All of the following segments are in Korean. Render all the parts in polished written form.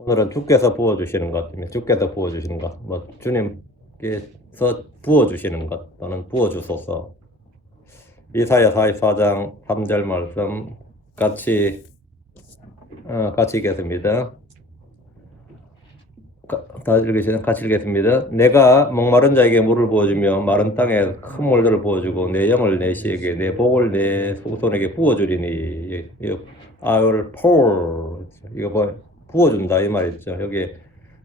오늘은 주께서 부어주시는 것, 주께서 부어주시는 것, 뭐 주님께서 부어주시는 것 또는 부어주소서. 이사야 44장 3절 말씀 같이 읽겠습니다. 같이 읽겠습니다. 내가 목마른 자에게 물을 부어주며 마른 땅에 큰 물들을 부어주고 내 영을 내 시에게 내 복을 내 후손에게 부어주리니. I will pour. 이거 뭐 부어준다 이 말이죠. 여기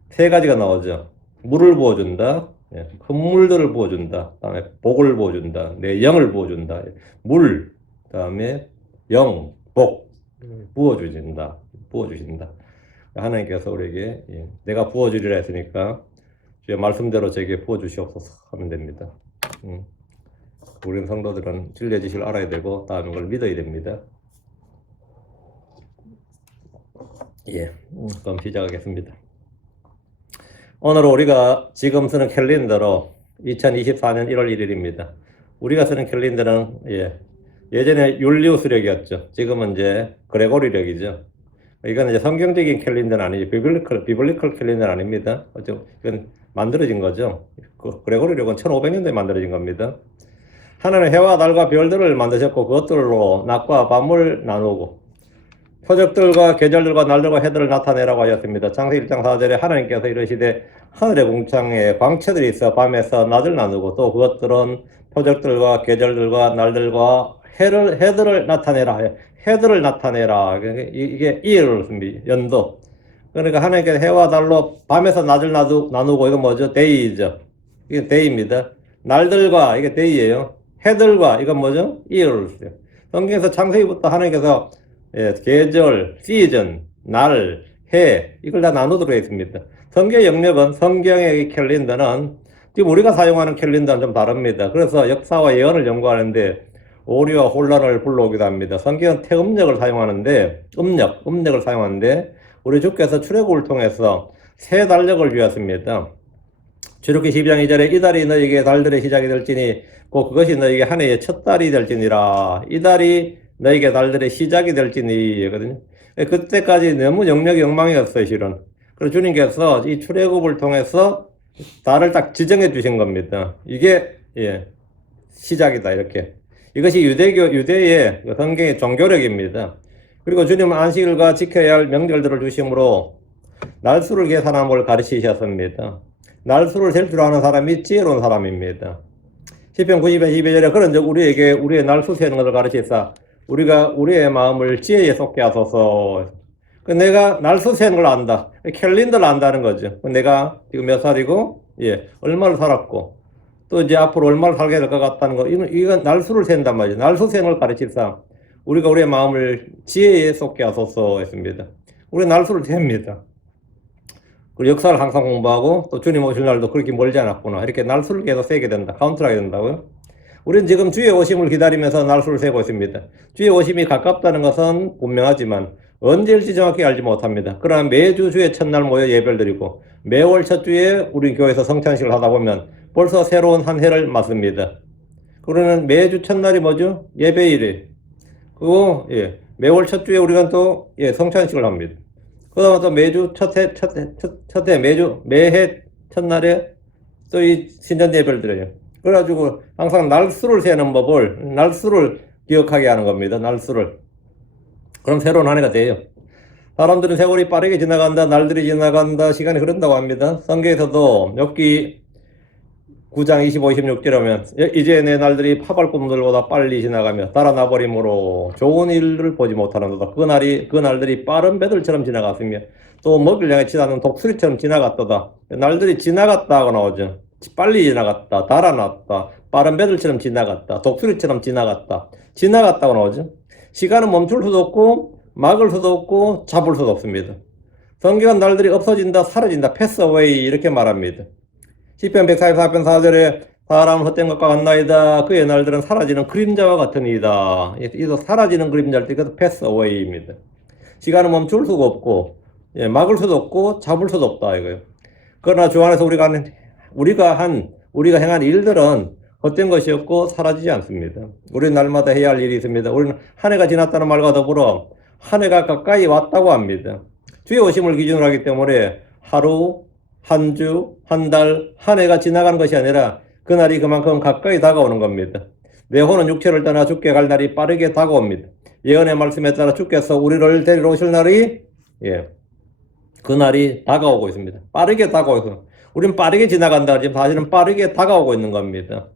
세 가지가 나오죠. 물을 부어준다, 큰 물들을 부어준다, 그다음에 복을 부어준다, 내 영을 부어준다. 물, 그다음에 영, 복 부어주신다. 하나님께서 우리에게 내가 부어주리라 했으니까 주의 말씀대로 저에게 부어주시옵소서 하면 됩니다. 우리 성도들은 진리의 지식을 알아야 되고 다음에 그걸 믿어야 됩니다. 그럼 시작하겠습니다. 오늘 우리가 지금 쓰는 캘린더로 2024년 1월 1일입니다. 우리가 쓰는 캘린더는 예전에 율리우스력이었죠. 지금은 이제 그레고리력이죠. 이건 이제 성경적인 캘린더는 아니죠. 비블리컬 캘린더는 아닙니다. 이건 만들어진 거죠. 그레고리력은 1500년대에 만들어진 겁니다. 하나님은 해와 달과 별들을 만드셨고 그것들로 낮과 밤을 나누고 표적들과 계절들과 날들과 해들을 나타내라고 하였습니다. 창세기 1장 4절에 하나님께서 이르시되 하늘의 궁창에 광채들이 있어 밤에서 낮을 나누고 또 그것들은 표적들과 계절들과 날들과 해들을 나타내라. 해들을 나타내라. 이게 이해를 씁니다. 연도. 그러니까 하나님께서 해와 달로 밤에서 낮을 나누고 이건 뭐죠? 데이죠. 이게 데이입니다. 날들과 이게 데이예요. 해들과 이건 뭐죠? 이해를 써요. 성경에서 창세기부터 하나님께서 계절, 시즌, 날, 해 이걸 다 나누도록 했습니다. 성경 영역은 성경의 캘린더는 지금 우리가 사용하는 캘린더는 좀 다릅니다. 그래서 역사와 예언을 연구하는데 오류와 혼란을 불러오기도 합니다. 성경은 태음력을 사용하는데 음력을 사용하는데 우리 주께서 출애굽을 통해서 새 달력을 주었습니다. 출애굽기 12장 2절에 이 달이 너희에게 달들의 시작이 될지니 곧 그것이 너희에게 한 해의 첫 달이 될지니라. 이 달이 너희에게 달들의 시작이 될지니거든요. 그때까지 너무 영역이 엉망이었어요, 실은. 그래서 주님께서 이 출애굽을 통해서 달을 딱 지정해 주신 겁니다. 이게 시작이다 이렇게. 이것이 유대의 성경의 종교력입니다. 그리고 주님은 안식일과 지켜야 할 명절들을 주심으로 날수를 계산함을 가르치셨습니다. 날수를 셀 줄 아는 사람이 지혜로운 사람입니다. 시편 90편 12절에 그런즉 우리에게 우리의 날수 세는 것을 가르치사 우리가 우리의 마음을 지혜에 쏟게 하소서. 내가 날수 세는 걸 안다. 캘린더를 안다는 거죠. 내가 지금 몇 살이고, 얼마를 살았고, 또 이제 앞으로 얼마를 살게 될 것 같다는 거. 이건 날수를 센단 말이죠. 날수 세는 걸 가르치사 우리가 우리의 마음을 지혜에 쏟게 하소서 했습니다. 우리 날수를 셉니다. 그리고 역사를 항상 공부하고 또 주님 오실 날도 그렇게 멀지 않았구나. 이렇게 날수를 계속 세게 된다. 카운트를 하게 된다고요. 우리는 지금 주의 오심을 기다리면서 날수를 세고 있습니다. 주의 오심이 가깝다는 것은 분명하지만 언제일지 정확히 알지 못합니다. 그러나 매주 주의 첫날 모여 예배를 드리고 매월 첫 주에 우리 교회에서 성찬식을 하다 보면 벌써 새로운 한 해를 맞습니다. 그러면 매주 첫날이 뭐죠? 예배일이. 그리고 매월 첫 주에 우리가 또 성찬식을 합니다. 그다음에 또 매주 매해 첫날에 또 이 신전 예배를 드려요. 그래가지고 항상 날수를 세는 법을 날수를 기억하게 하는 겁니다. 날수를. 그럼 새로운 한 해가 돼요. 사람들은 세월이 빠르게 지나간다, 날들이 지나간다, 시간이 흐른다고 합니다. 성경에서도 욥기 9장 25, 26절에 보면 이제 내 날들이 파발꿈들보다 빨리 지나가며 달아나 버림으로 좋은 일을 보지 못하는도다. 그 날들이 빠른 배들처럼 지나갔으며 또 먹을 향해 치닫는 독수리처럼 지나갔도다. 날들이 지나갔다 고 나오죠. 빨리 지나갔다, 달아났다, 빠른 배들처럼 지나갔다, 독수리처럼 지나갔다고 나오죠. 시간은 멈출 수도 없고 막을 수도 없고 잡을 수도 없습니다. 성경은 날들이 없어진다, 사라진다, 패스 어웨이 이렇게 말합니다. 시편 144편 4절에 사람은 헛된 것과 같나이다. 그의 날들은 사라지는 그림자와 같으니이다. 이도 사라지는 그림자일 때 이것도 패스 어웨이입니다. 시간은 멈출 수가 없고 막을 수도 없고 잡을 수도 없다 이거예요. 그러나 주 안에서 우리가 행한 일들은 헛된 것이었고 사라지지 않습니다. 우리는 날마다 해야 할 일이 있습니다. 우리는 한 해가 지났다는 말과 더불어 한 해가 가까이 왔다고 합니다. 주의 오심을 기준으로 하기 때문에 하루, 한 주, 한 달, 한 해가 지나가는 것이 아니라 그날이 그만큼 가까이 다가오는 겁니다. 내 혼은 육체를 떠나 죽게 갈 날이 빠르게 다가옵니다. 예언의 말씀에 따라 주께서 우리를 데리러 오실 날이 그날이 다가오고 있습니다. 빠르게 다가오고 있습니다. 우리는 빠르게 지나간다 하지만 사실은 빠르게 다가오고 있는 겁니다.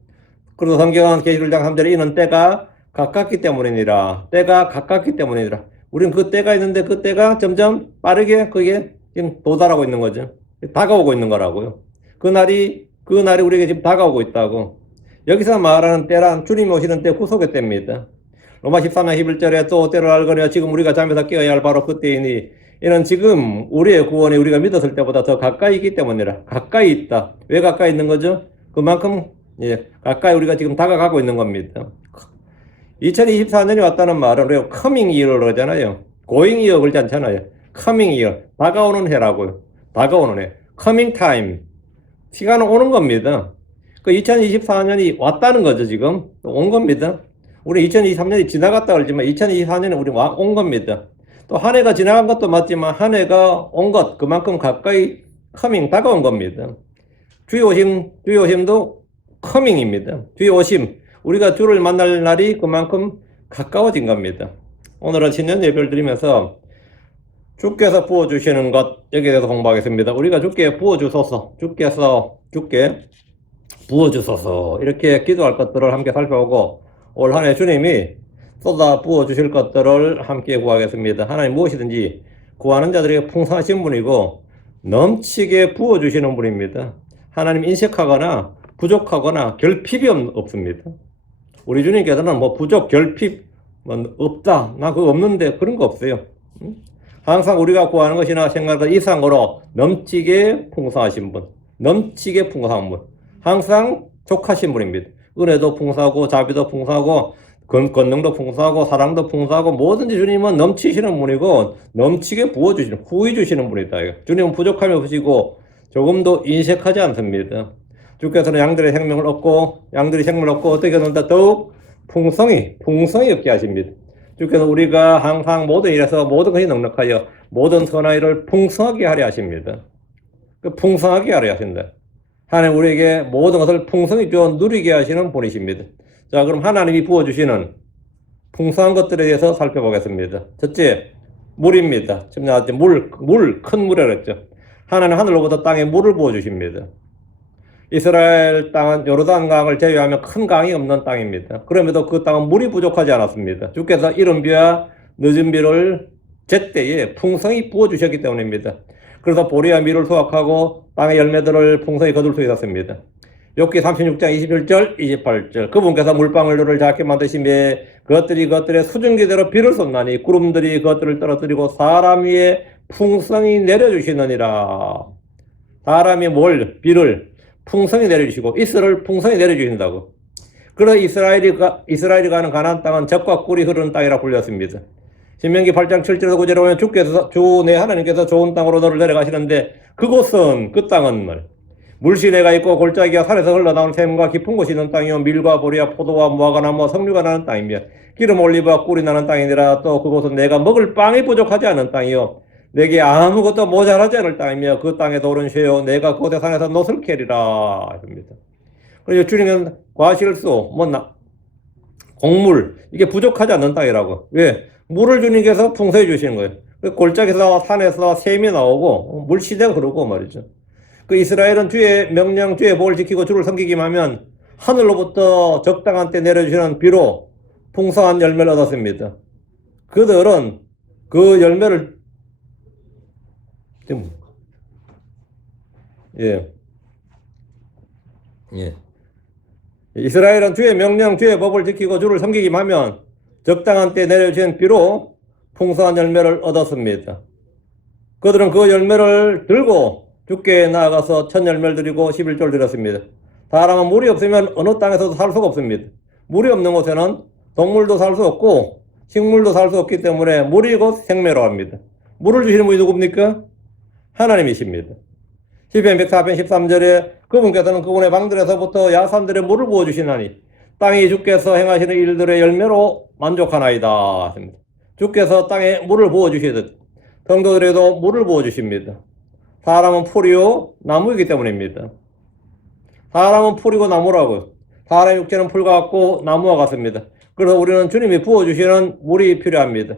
그래서 성경은 계시록 1장 3절에 이는 때가 가깝기 때문이니라. 때가 가깝기 때문이니라. 우리는 그 때가 있는데 그 때가 점점 빠르게 그게 지금 도달하고 있는 거죠. 다가오고 있는 거라고요. 그날이 우리에게 지금 다가오고 있다고. 여기서 말하는 때란 주님이 오시는 때 구속의 때입니다. 로마 13장 11절에 또 때를 알거니와 지금 우리가 잠에서 깨어야 할 바로 그때이니 이는 지금 우리의 구원이 우리가 믿었을 때보다 더 가까이 있기 때문이라. 가까이 있다. 왜 가까이 있는 거죠? 그만큼 가까이 우리가 지금 다가가고 있는 겁니다. 2024년이 왔다는 말은 우리가 coming year로 그러잖아요. going year 그러지 않잖아요. coming year. 다가오는 해라고요. 다가오는 해. coming time. 시간은 오는 겁니다. 그 2024년이 왔다는 거죠, 지금. 온 겁니다. 우리 2023년이 지나갔다 그러지만 2024년에 우리 온 겁니다. 또 한 해가 지나간 것도 맞지만 한 해가 온 것, 그만큼 가까이 coming, 다가온 겁니다. 주의 오심도 coming입니다. 주의 오심, 우리가 주를 만날 날이 그만큼 가까워진 겁니다. 오늘은 신년 예배를 드리면서 주께서 부어주시는 것, 여기에 대해서 공부하겠습니다. 우리가 주께 부어주소서, 주께 부어주소서, 이렇게 기도할 것들을 함께 살펴보고 올 한 해 주님이 쏟아 부어주실 것들을 함께 구하겠습니다. 하나님 무엇이든지 구하는 자들에게 풍성하신 분이고 넘치게 부어주시는 분입니다. 하나님 인색하거나 부족하거나 결핍이 없습니다. 우리 주님께서는 뭐 부족, 결핍, 없다, 나 그거 없는데 그런 거 없어요. 항상 우리가 구하는 것이나 생각하는 이상으로 넘치게 풍성하신 분, 넘치게 풍성한 분, 항상 족하신 분입니다. 은혜도 풍성하고 자비도 풍성하고 권능도 풍성하고 사랑도 풍성하고 뭐든지 주님은 넘치시는 분이고 넘치게 부어주시는, 후히 주시는 분이다. 주님은 부족함이 없으시고 조금도 인색하지 않습니다. 주께서는 양들의 생명을 얻고 양들이 생명을 얻고 어떻게 하는가 더욱 풍성히 얻게 하십니다. 주께서 우리가 항상 모든 일에서 모든 것이 넉넉하여 모든 선한 일을 풍성하게 하려 하십니다. 그 풍성하게 하려 하신다. 하나님 우리에게 모든 것을 풍성히 주어 누리게 하시는 분이십니다. 자, 그럼 하나님이 부어주시는 풍성한 것들에 대해서 살펴보겠습니다. 첫째, 물입니다. 지금 나왔죠. 큰 물이라고 했죠. 하나님 하늘로부터 땅에 물을 부어주십니다. 이스라엘 땅은 요르단강을 제외하면 큰 강이 없는 땅입니다. 그럼에도 그 땅은 물이 부족하지 않았습니다. 주께서 이른 비와 늦은 비를 제때에 풍성히 부어주셨기 때문입니다. 그래서 보리와 밀을 수확하고 땅의 열매들을 풍성히 거둘 수 있었습니다. 욥기 36장 21절 28절 그분께서 물방울들을 작게 만드시며 그것들의 수증기대로 비를 쏟나니 구름들이 그것들을 떨어뜨리고 사람 위에 풍성히 내려주시느니라. 사람이 비를 풍성히 내려주시고 이슬을 풍성히 내려주신다고. 그래서 이스라엘이 가는 가나안 땅은 젖과 꿀이 흐르는 땅이라 불렸습니다. 신명기 8장 7절에서 9절에 보면 주 내 하나님께서 좋은 땅으로 너를 내려가시는데 그곳은 그 땅은 물시내가 있고 골짜기가 산에서 흘러나오는 샘과 깊은 곳이 있는 땅이요 밀과 보리와 포도와 무화과 나무와 석류가 나는 땅이며 기름 올리브와 꿀이 나는 땅이니라. 또 그곳은 내가 먹을 빵이 부족하지 않은 땅이요 내게 아무것도 모자라지 않을 땅이며 그 땅에 돌은 쇠요 내가 그곳의 산에서 노슬 캐리라 합니다. 그래서 주님은 과실수, 곡물 이게 부족하지 않는 땅이라고. 왜? 물을 주님께서 풍성히 주시는 거예요. 골짜기에서 산에서 샘이 나오고 물시대가 흐르고 말이죠. 그 이스라엘은 주의 명령, 주의 복을 지키고 주를 섬기기만 하면 하늘로부터 적당한 때 내려주시는 비로 풍성한 열매를 얻었습니다. 그들은 그 열매를 이스라엘은 주의 명령, 주의 법을 지키고 주를 섬기기만 하면 적당한 때 내려주신 비로 풍성한 열매를 얻었습니다. 그들은 그 열매를 들고 주께 나아가서 첫 열매를 드리고 11조를 드렸습니다. 사람은 물이 없으면 어느 땅에서도 살 수가 없습니다. 물이 없는 곳에는 동물도 살 수 없고 식물도 살 수 없기 때문에 물이 곧 생매로 합니다. 물을 주시는 분이 누굽니까? 하나님이십니다. 시편 104편 13절에 그분께서는 그분의 방들에서부터 야산들의 물을 부어주시나니 땅이 주께서 행하시는 일들의 열매로 만족하나이다. 주께서 땅에 물을 부어주시듯 성도들에게도 물을 부어주십니다. 사람은 풀이요 나무이기 때문입니다. 사람은 풀이고 나무라고. 사람의 육체는 풀과 같고 나무와 같습니다. 그래서 우리는 주님이 부어주시는 물이 필요합니다.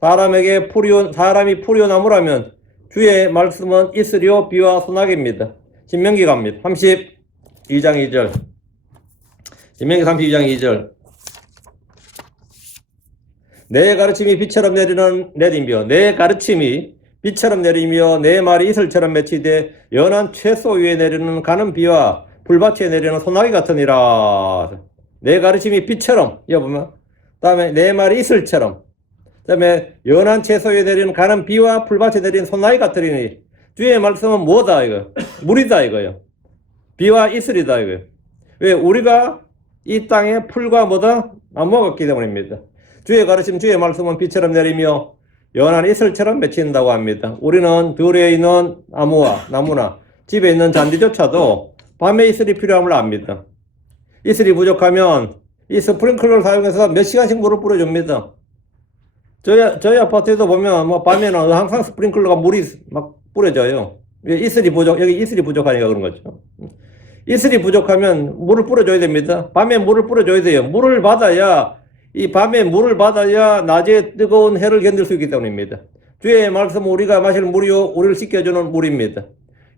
사람이 풀이요 나무라면 주의 말씀은 이슬이요 비와 소나기입니다. 신명기 갑니다. 32장 2절. 신명기 32장 2절. 내 가르침이 비처럼 내리며 내 가르침이 비처럼 내리며 내 말이 이슬처럼 맺히되 연한 채소 위에 내리는 가는 비와 불밭에 내리는 소나기 같으니라. 내 가르침이 비처럼 여보면 다음에 내 말이 이슬처럼 그다음에 연한 채소 위에 내리는 가는 비와 불밭에 내리는 소나기 같으리니 주의 말씀은 뭐다 이거? 물이다 이거요. 비와 이슬이다 이거요. 왜? 우리가 이 땅에 풀과 뭐다? 나무가 같기 때문입니다. 주의 가르침, 주의 말씀은 비처럼 내리며 연한 이슬처럼 맺힌다고 합니다. 우리는 들에 있는 나무나 집에 있는 잔디조차도 밤에 이슬이 필요함을 압니다. 이슬이 부족하면 이 스프링클러를 사용해서 몇 시간씩 물을 뿌려줍니다. 저희 아파트에도 보면 뭐 밤에는 항상 스프링클러가 물이 막 뿌려져요. 여기 이슬이 부족하니까 그런 거죠. 이슬이 부족하면 물을 뿌려줘야 됩니다. 밤에 물을 뿌려줘야 돼요. 밤에 물을 받아야 낮에 뜨거운 해를 견딜 수 있기 때문입니다. 주의 말씀은 우리가 마실 물이요 우리를 씻겨주는 물입니다.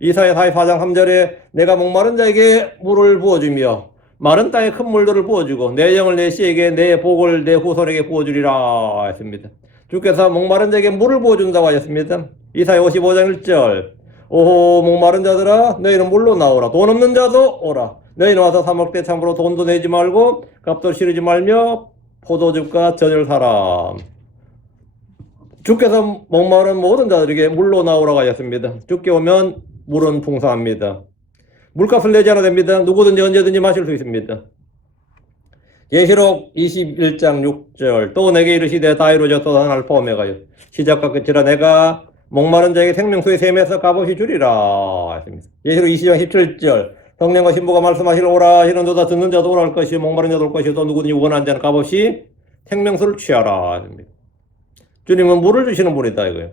이사야 44장 3절에 내가 목마른 자에게 물을 부어주며 마른 땅에 큰 물들을 부어주고 내 영을 내 씨에게 내 복을 내 후손에게 부어주리라 했습니다. 주께서 목마른 자에게 물을 부어준다고 하셨습니다. 이사야 55장 1절 오호 목마른 자들아 너희는 물로 나오라 돈 없는 자도 오라 너희는 와서 사 먹되 참고로 돈도 내지 말고 값도 치르지 말며 포도즙과 젖을 사라. 주께서 목마른 모든 자들에게 물로 나오라고 하셨습니다. 주께 오면 물은 풍성합니다. 물값을 내지 않아도 됩니다. 누구든지 언제든지 마실 수 있습니다. 계시록 21장 6절 또 내게 이르시되 다 이루어졌도다 알파 오메가요 시작과 끝이라 내가 목마른 자에게 생명수의 샘에서 값없이 주리라 했습니다. 계시록 20장 17절 성령과 신부가 말씀하시러 오라 하시는도다 듣는 자도 오라 할 것이요 목마른 자도 올 것이요 또 누구든지 원하는 자는 값없이 생명수를 취하라 했습니다. 주님은 물을 주시는 분이다 이거예요.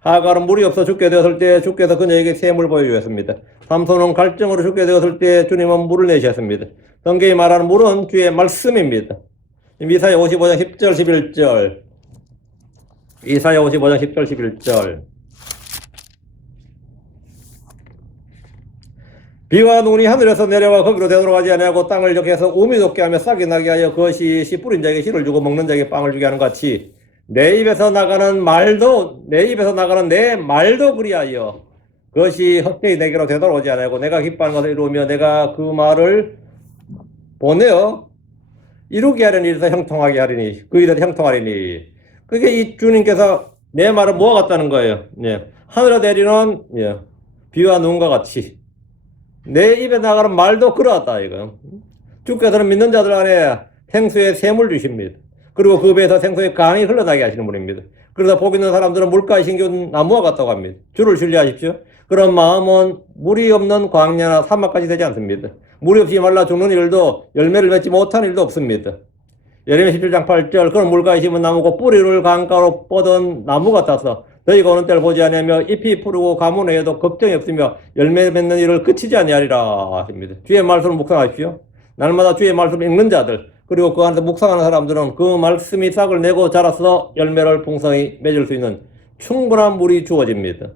하갈은 물이 없어 죽게 되었을 때 주께서 그녀에게 샘을 보여주셨습니다. 삼손은 갈증으로 죽게 되었을 때 주님은 물을 내셨습니다. 성경이 말하는 물은 주의 말씀입니다. 이사야 55장 10절 11절 이사야 55장 10절 11절 비와 눈이 하늘에서 내려와 거기로 되돌아가지 아니하고 땅을 역해서 우미 돋게 하며 싹이 나게 하여 그것이 씨 뿌린 자에게 씨를 주고 먹는 자에게 빵을 주게 하는 것 같이 내 입에서 나가는 내 말도 그리하여 그것이 헛되이 내게로 되돌아오지 아니하고 내가 기뻐하는 것을 이루며 내가 그 말을 보내어 이루게 하려는 일에서 형통하게 하리니 그 일에서 형통하리니 그게 이 주님께서 내 말을 모아갔다는 거예요. 하늘에 내리는 비와 눈과 같이 내 입에 나가는 말도 그러하다 이거. 주께서는 믿는 자들 안에 생수의 샘을 주십니다. 그리고 그 배에서 생수의 강이 흘러나게 하시는 분입니다. 그래서 복 있는 사람들은 물가에 심겨둔 나무와 같다고 합니다. 주를 신뢰하십시오. 그런 마음은 물이 없는 광야나 사막까지 되지 않습니다. 물이 없이 말라 죽는 일도 열매를 맺지 못하는 일도 없습니다. 예레미야 17장 8절 그런 물가에 심은 나무고 뿌리를 강가로 뻗은 나무 같아서 너희가 오는 때를 보지 아니하며 잎이 푸르고 가뭄 외에도 걱정이 없으며 열매 맺는 일을 그치지 아니하리라 하십니다. 주의 말씀을 묵상하십시오. 날마다 주의 말씀을 읽는 자들 그리고 그 안에서 묵상하는 사람들은 그 말씀이 싹을 내고 자라서 열매를 풍성히 맺을 수 있는 충분한 물이 주어집니다.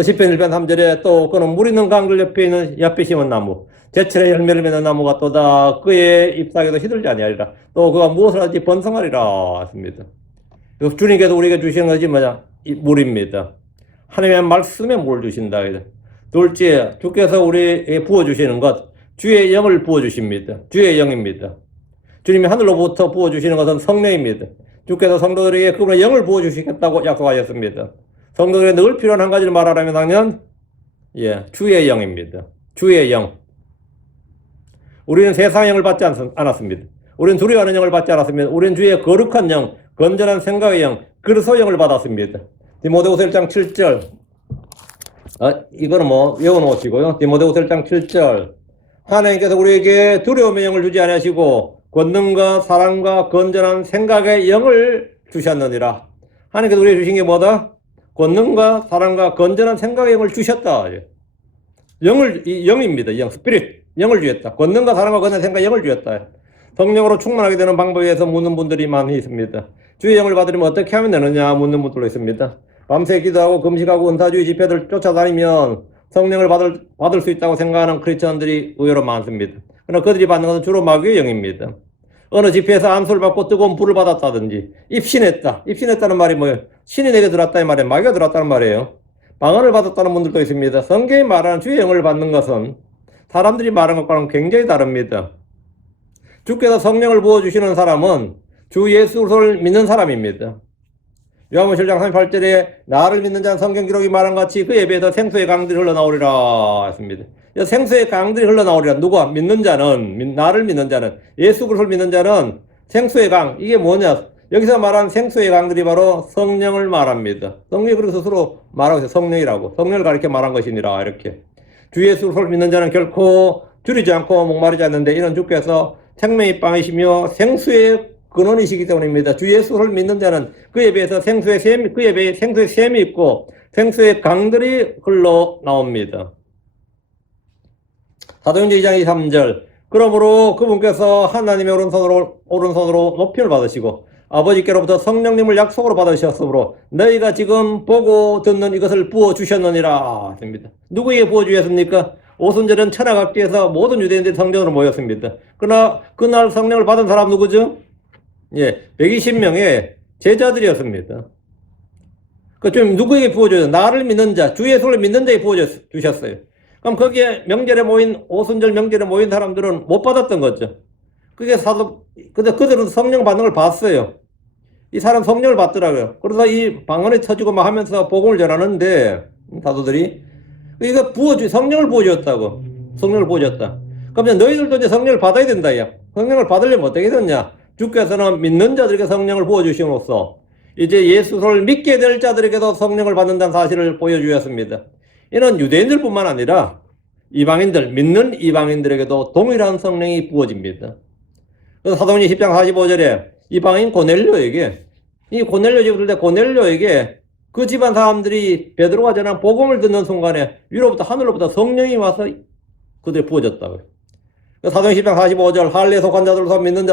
시편 1편 3절에 또 그는 물 있는 강들 옆에 심은 나무 제철에 열매를 맺는 나무가 또다 그의 잎사귀도 시들지 아니하리라. 또 그가 무엇을 하든지 번성하리라 했습니다. 주님께서 우리에게 주시는 것이 뭐냐? 이 물입니다. 하나님의 말씀에 물을 주신다. 둘째, 주께서 우리에게 부어주시는 것 주의 영을 부어주십니다. 주의 영입니다. 주님이 하늘로부터 부어주시는 것은 성령입니다. 주께서 성도들에게 그분의 영을 부어주시겠다고 약속하셨습니다. 성도들에게 늘 필요한 한 가지를 말하라면 당연 주의 영입니다. 주의 영. 우리는 세상의 영을 받지 않았습니다. 우리는 두려워하는 영을 받지 않았습니다. 우리는 주의 거룩한 영, 건전한 생각의 영, 그리스도의 영을 받았습니다. 디모데후서 1장 7절 이거는 외워놓으시고요. 디모데후서 1장 7절 하나님께서 우리에게 두려움의 영을 주지 아니하시고 권능과 사랑과 건전한 생각의 영을 주셨느니라. 하나님께서 우리에게 주신 게 뭐다? 권능과 사랑과 건전한 생각의 영을 주셨다. 영입니다. 영, 스피릿. 영을 주셨다. 권능과 사랑과 건전한 생각의 영을 주셨다. 성령으로 충만하게 되는 방법에 대해서 묻는 분들이 많이 있습니다. 주의 영을 받으려면 어떻게 하면 되느냐 묻는 분들도 있습니다. 밤새 기도하고 금식하고 은사주의 집회들 쫓아다니면 성령을 받을 수 있다고 생각하는 크리스천들이 의외로 많습니다. 그러나 그들이 받는 것은 주로 마귀의 영입니다. 어느 집회에서 안수를 받고 뜨거운 불을 받았다든지 입신했다. 입신했다는 말이 뭐예요? 신이 내게 들어왔다 이 말이에요. 마귀가 들어왔다는 말이에요. 방언을 받았다는 분들도 있습니다. 성경이 말하는 주의 영을 받는 것은 사람들이 말하는 것과는 굉장히 다릅니다. 주께서 성령을 부어주시는 사람은 주 예수를 믿는 사람입니다. 요한복음 7장 38절에 나를 믿는 자는 성경 기록이 말한 같이 그 예배에서 생수의 강들이 흘러나오리라 했습니다. 생수의 강들이 흘러나오리라. 누가? 믿는 자는, 나를 믿는 자는, 예수 그리스도를 믿는 자는 생수의 강. 이게 뭐냐? 여기서 말한 생수의 강들이 바로 성령을 말합니다. 성령이 그래서 스스로 말하고 있어요. 성령이라고. 성령을 가리켜 말한 것이니라. 이렇게. 주 예수 그리스도를 믿는 자는 결코 줄이지 않고 목마르지 않는데 이는 주께서 생명의 빵이시며 생수의 근원이시기 때문입니다. 주 예수를 믿는 자는 그에 비해서 생수의 샘이 있고 생수의 강들이 흘러나옵니다. 사도행전 2장 23절 그러므로 그분께서 하나님의 오른손으로 높임을 받으시고 아버지께로부터 성령님을 약속으로 받으셨으므로 너희가 지금 보고 듣는 이것을 부어주셨느니라 했습니다. 누구에게 부어주셨습니까? 오순절은 천하각지에서 모든 유대인들이 성전으로 모였습니다. 그러나 그날 성령을 받은 사람 누구죠? 120명의 제자들이었습니다. 좀 누구에게 부어줘요? 나를 믿는 자, 주 예수를 믿는 자에 부어주셨어요. 그럼 거기에 오순절 명절에 모인 사람들은 못 받았던 거죠. 근데 그들은 성령 받는 걸 봤어요. 이 사람 성령을 받더라고요. 그래서 이 방언이 터지고 막 하면서 복음을 전하는데, 사도들이, 성령을 부어주었다고. 성령을 부어줬다. 그러면 너희들도 이제 성령을 받아야 된다, 야. 성령을 받으려면 어떻게 되냐? 주께서는 믿는 자들에게 성령을 부어주심으로써 이제 예수를 믿게 될 자들에게도 성령을 받는다는 사실을 보여주었습니다. 이는 유대인들뿐만 아니라 믿는 이방인들에게도 동일한 성령이 부어집니다. 그래서 사도행전 10장 45절에 이방인 고넬료에게 그 집안 사람들이 베드로가 전한 복음을 듣는 순간에 위로부터 하늘로부터 성령이 와서 그들이 부어졌다고요. 사도행전 10장 45절 할례에 속한 자들로서 믿는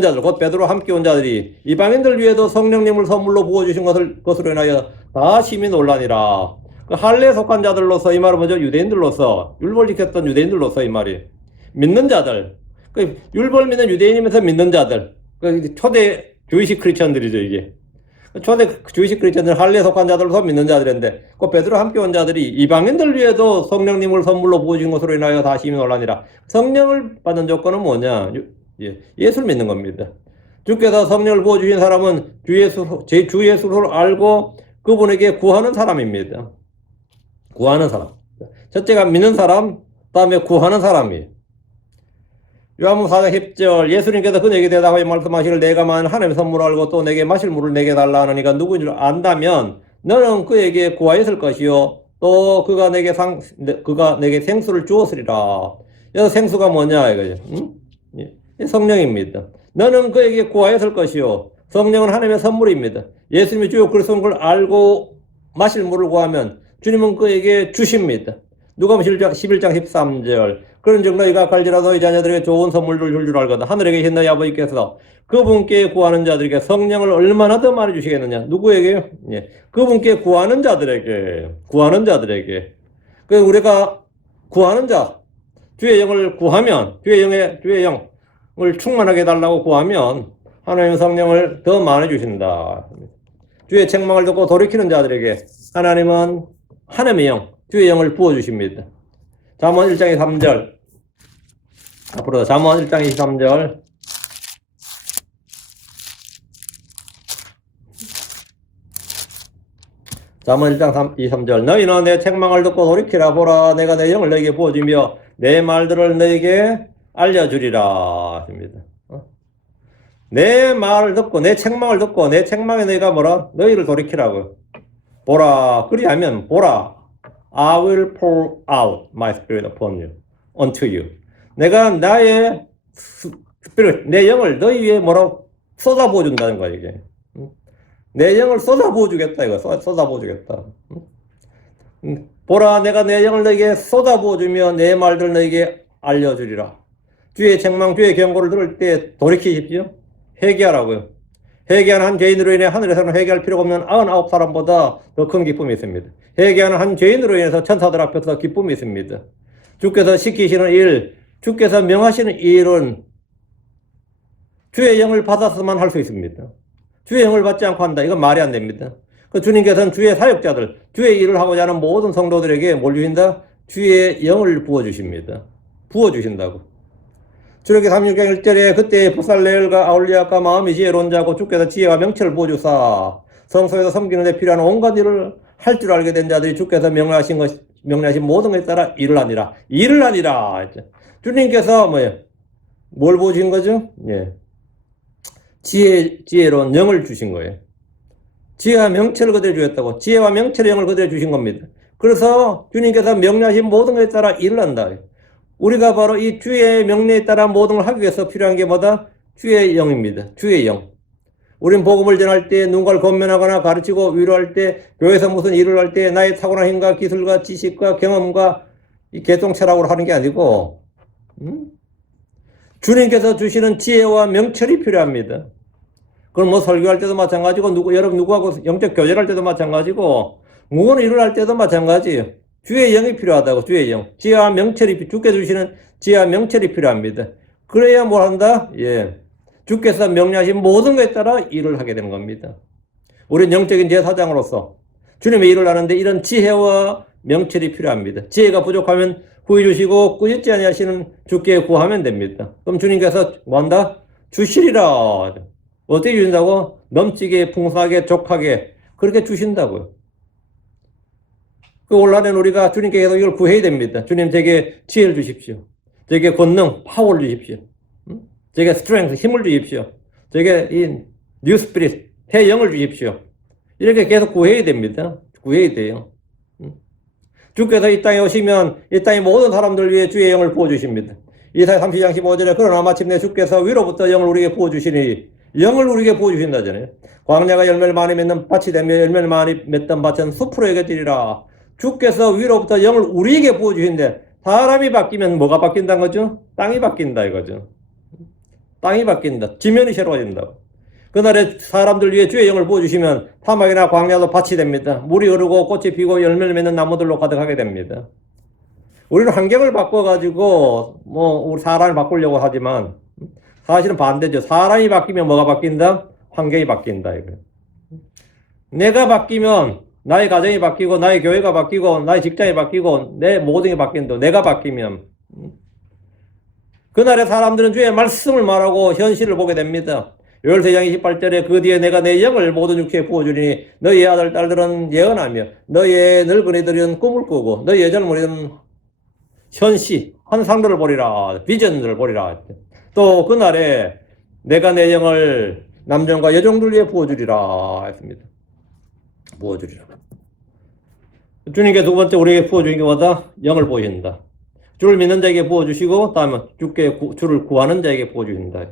자들 곧 베드로와 함께 온 자들이 이방인들 위에도 성령님을 선물로 부어주신 것으로 인하여 다 심히 놀라니라. 할례에 속한 자들로서 이 말은 뭐죠? 유대인들로서 율법을 지켰던 유대인들로서 이 말이 믿는 자들 율법을 믿는 유대인이면서 믿는 자들 초대 주이식 크리스천들이죠. 이게 초대 주이식 크리스천들 할례에 속한 자들로서 믿는 자들인데 그 베드로와 함께 온 자들이 이방인들 위에도 성령님을 선물로 부어주신 것으로 인하여 다 심히 놀라니라. 성령을 받는 조건은 뭐냐? 예수를 믿는 겁니다. 주께서 성령을 부어주신 사람은 주 예수를 알고 그분에게 구하는 사람입니다. 구하는 사람. 첫째가 믿는 사람, 다음에 구하는 사람이에요. 요한복음 4장 10절 예수님께서 그에게 대답하여 말씀하시기를 내가 만일 하나님의 선물을 알고 또 내게 마실 물을 내게 달라 하느니가 누구인 줄 안다면 너는 그에게 구하였을 것이요 또 그가 내게 생수를 주었으리라. 여기서 생수가 뭐냐 이거죠. 성령입니다. 너는 그에게 구하였을 것이요. 성령은 하나님의 선물입니다. 예수님이 주요 그리스도인 걸 알고 마실 물을 구하면 주님은 그에게 주십니다. 누가복음 11장 13절 그런즉 너희가 갈지라도 너희 자녀들에게 좋은 선물을 줄 줄 알거든 하늘에 계신 너희 아버지께서 그분께 구하는 자들에게 성령을 얼마나 더 많이 주시겠느냐. 누구에게요? 그분께 구하는 자들에게. 우리가 구하는 자 주의 영을 구하면 주의 영을 충만하게 해달라고 구하면 하나님의 성령을 더 많이 주신다. 주의 책망을 듣고 돌이키는 자들에게 하나님은 하나님의 영, 주의 영을 부어주십니다. 잠언 1장 3절 앞으로 잠언 1장 23절 잠언 1장 23절 너희는 내 책망을 듣고 돌이키라. 보라 내가 내 영을 너희에게 부어주며 내 말들을 너희에게 알려주리라 하십니다. 내 말을 듣고 내 책망을 듣고 내 책망에 너희가 뭐라? 너희를 돌이키라고. 보라 그리하면 보라 I will pour out my spirit upon you unto you. 내가 나의 스피릿 내 영을 너희 위에 뭐라고 쏟아부어 준다는 거야 이게. 내 영을 쏟아부어 주겠다, 이거. 쏟아부어 주겠다. 보라, 내가 내 영을 너에게 쏟아부어 주며 내 말들 너에게 알려주리라. 주의 책망, 주의 경고를 들을 때 돌이키십시오. 회개하라고요. 회개하는 한 죄인으로 인해 하늘에서는 회개할 필요가 없는 99사람보다 더 큰 기쁨이 있습니다. 회개하는 한 죄인으로 인해서 천사들 앞에서 기쁨이 있습니다. 주께서 시키시는 일, 주께서 명하시는 일은 주의 영을 받아서만 할 수 있습니다. 주의 영을 받지 않고 한다. 이건 말이 안 됩니다. 그 주님께서는 주의 사역자들, 주의 일을 하고자 하는 모든 성도들에게 뭘 주신다? 주의 영을 부어주십니다. 부어주신다고. 출애굽기 36장 1절에 그때 부살레엘과 아울리아가 마음이 지혜로운 자고 주께서 지혜와 명철을 부어주사 성소에서 섬기는 데 필요한 온갖 일을 할 줄 알게 된 자들이 주께서 명령하신 모든 것에 따라 일을 하니라. 일을 하니라. 주님께서 뭘 부어주신 거죠? 예. 지혜로운 영을 주신 거예요. 지혜와 명철을 그대로 주셨다고. 지혜와 명철의 영을 그대로 주신 겁니다. 그래서 주님께서 명령하신 모든 것에 따라 일을 한다. 우리가 바로 이 주의 명령에 따라 모든 걸 하기 위해서 필요한 게 뭐다? 주의 영입니다. 주의 영. 우린 복음을 전할 때, 누군가를 권면하거나 가르치고 위로할 때, 교회에서 무슨 일을 할 때 나의 타고난 힘과 기술과 지식과 경험과 이 개통 철학으로 하는 게 아니고 주님께서 주시는 지혜와 명철이 필요합니다. 그럼 뭐 설교할 때도 마찬가지고 여러분 누구하고 영적 교제할 때도 마찬가지고 무언 일을 할 때도 마찬가지예요. 주의 영이 필요하다고. 주의 영. 지혜와 명철이 주께서 주시는 지혜와 명철이 필요합니다. 그래야 뭘 한다? 예. 주께서 명령하신 모든 것에 따라 일을 하게 되는 겁니다. 우리는 영적인 제사장으로서 주님의 일을 하는데 이런 지혜와 명철이 필요합니다. 지혜가 부족하면 구해 주시고 꾸짖지 아니하시는 주께 구하면 됩니다. 그럼 주님께서 뭐 한다? 주시리라. 어떻게 주신다고? 넘치게 풍성하게 족하게 그렇게 주신다고요. 그 올라는 우리가 주님께 계속 이걸 구해야 됩니다. 주님 제게 지혜를 주십시오. 제게 권능, 파워를 주십시오. 제게 스트렝스, 힘을 주십시오. 제게 이 뉴 스피릿, 새 영을 주십시오. 이렇게 계속 구해야 됩니다. 구해야 돼요. 주께서 이 땅에 오시면 이 땅의 모든 사람들 위해 주의 영을 부어주십니다. 이사야 30장 15절에 그러나 마침내 주께서 위로부터 영을 우리에게 부어주시니 영을 우리에게 부어주신다잖아요. 광야가 열매를 많이 맺는 밭이 되며 열매를 많이 맺던 밭은 숲으로 여겨지리라. 주께서 위로부터 영을 우리에게 부어주신데 사람이 바뀌면 뭐가 바뀐다는 거죠? 땅이 바뀐다 이거죠. 땅이 바뀐다. 지면이 새로워진다고. 그날에 사람들 위해 주의 영을 부어주시면 사막이나 광야도 밭이 됩니다. 물이 흐르고 꽃이 피고 열매를 맺는 나무들로 가득하게 됩니다. 우리는 환경을 바꿔가지고 우리 사람을 바꾸려고 하지만 사실은 반대죠. 사람이 바뀌면 뭐가 바뀐다? 환경이 바뀐다 이거예요. 내가 바뀌면 나의 가정이 바뀌고 나의 교회가 바뀌고 나의 직장이 바뀌고 내 모든 게 바뀐다. 내가 바뀌면 그날에 사람들은 주의 말씀을 말하고 현실을 보게 됩니다. 요엘 3장 28절에 그 뒤에 내가 내 영을 모든 육체에 부어주리니 너희의 아들 딸들은 예언하며 너희의 늙은이들은 꿈을 꾸고 너희의 젊은이들은 현시 환상들을 보리라. 비전들을 보리라. 또 그날에 내가 내 영을 남종과 여종들 위해 부어주리라 했습니다. 부어주리라. 주님께 두 번째 우리에게 부어주신 게 뭐다? 영을 부어주신다. 주를 믿는 자에게 부어주시고 다음에 주를 구하는 자에게 부어주신다.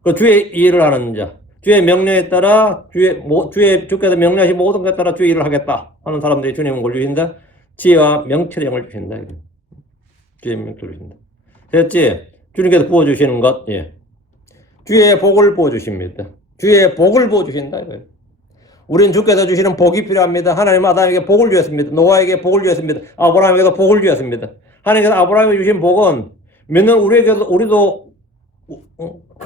그 주의 일을 하는 자, 주의 명령에 따라 주께서 명령하신 모든 것에 따라 주의 일을 하겠다 하는 사람들이 주님은 뭘 주신다? 지혜와 명철의 영을 주신다. 주의 명철을 주신다. 됐지? 주님께서 부어주시는 것, 예. 주의 복을 부어주십니다. 주의 복을 부어주신다. 이거예요. 우리는 주께서 주시는 복이 필요합니다. 하나님은 아담에게 복을 주셨습니다. 노아에게 복을 주셨습니다. 아브라함에게도 복을 주셨습니다. 하나님께서 아브라함에게 주신 복은 믿는 우리도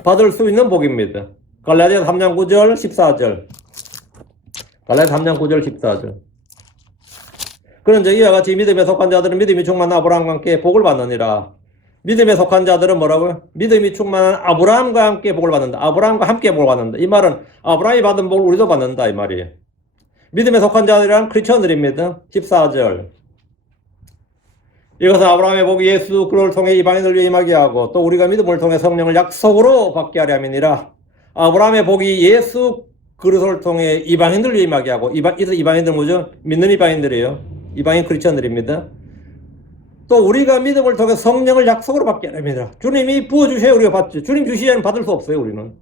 받을 수 있는 복입니다. 갈라디아 3장 9절 14절. 갈라디아 3장 9절 14절. 그런즉 이와 같이 믿음에 속한 자들은 믿음이 충만한 아브라함과 함께 복을 받느니라. 믿음에 속한 자들은 뭐라고요? 믿음이 충만한 아브라함과 함께 복을 받는다. 아브라함과 함께 복을 받는다. 이 말은 아브라함이 받은 복을 우리도 받는다 이 말이에요. 믿음에 속한 자들이란 크리스천들입니다. 14절. 이것은 아브라함의 복이 예수 그를 통해 이방인을 위해 임하게 하고 또 우리가 믿음을 통해 성령을 약속으로 받게 하려 함이니라. 아브라함의 복이 예수 그리스도를 통해 이방인들 위해 임하게 하고 이방인들 뭐죠? 믿는 이방인들이에요. 이방인 크리스천들입니다. 또 우리가 믿음을 통해 성령을 약속으로 받게 하려 함이니라. 주님이 부어주셔야 우리가 받죠. 주님 주시지 않으면 받을 수 없어요. 우리는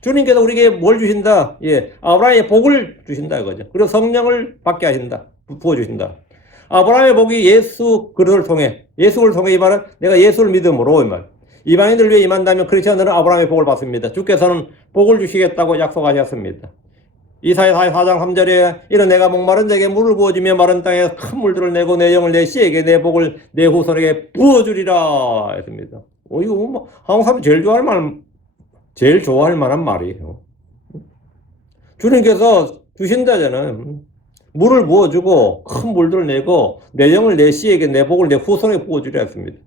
주님께서 우리에게 뭘 주신다? 예, 아브라함의 복을 주신다 이거죠. 그리고 성령을 받게 하신다. 부어주신다. 아브라함의 복이 예수 그리스도를 통해, 예수를 통해 이 말은 내가 예수를 믿음으로 이 말. 이방인들 위해 임한다면 크리스천들은 아브라함의 복을 받습니다. 주께서는 복을 주시겠다고 약속하셨습니다. 이사야 4장 3절에 이는 내가 목마른 자에게 물을 부어주며 마른 땅에 큰 물들을 내고 내 영을 내 씨에게 내 복을 내 후손에게 부어주리라 했습니다. 이거 뭐 한국 사람 제일 좋아할 만한 말이에요. 주님께서 주신다잖아요. 물을 부어주고 큰 물들을 내고 내 영을 내 씨에게 내 복을 내 후손에게 부어주리라 했습니다.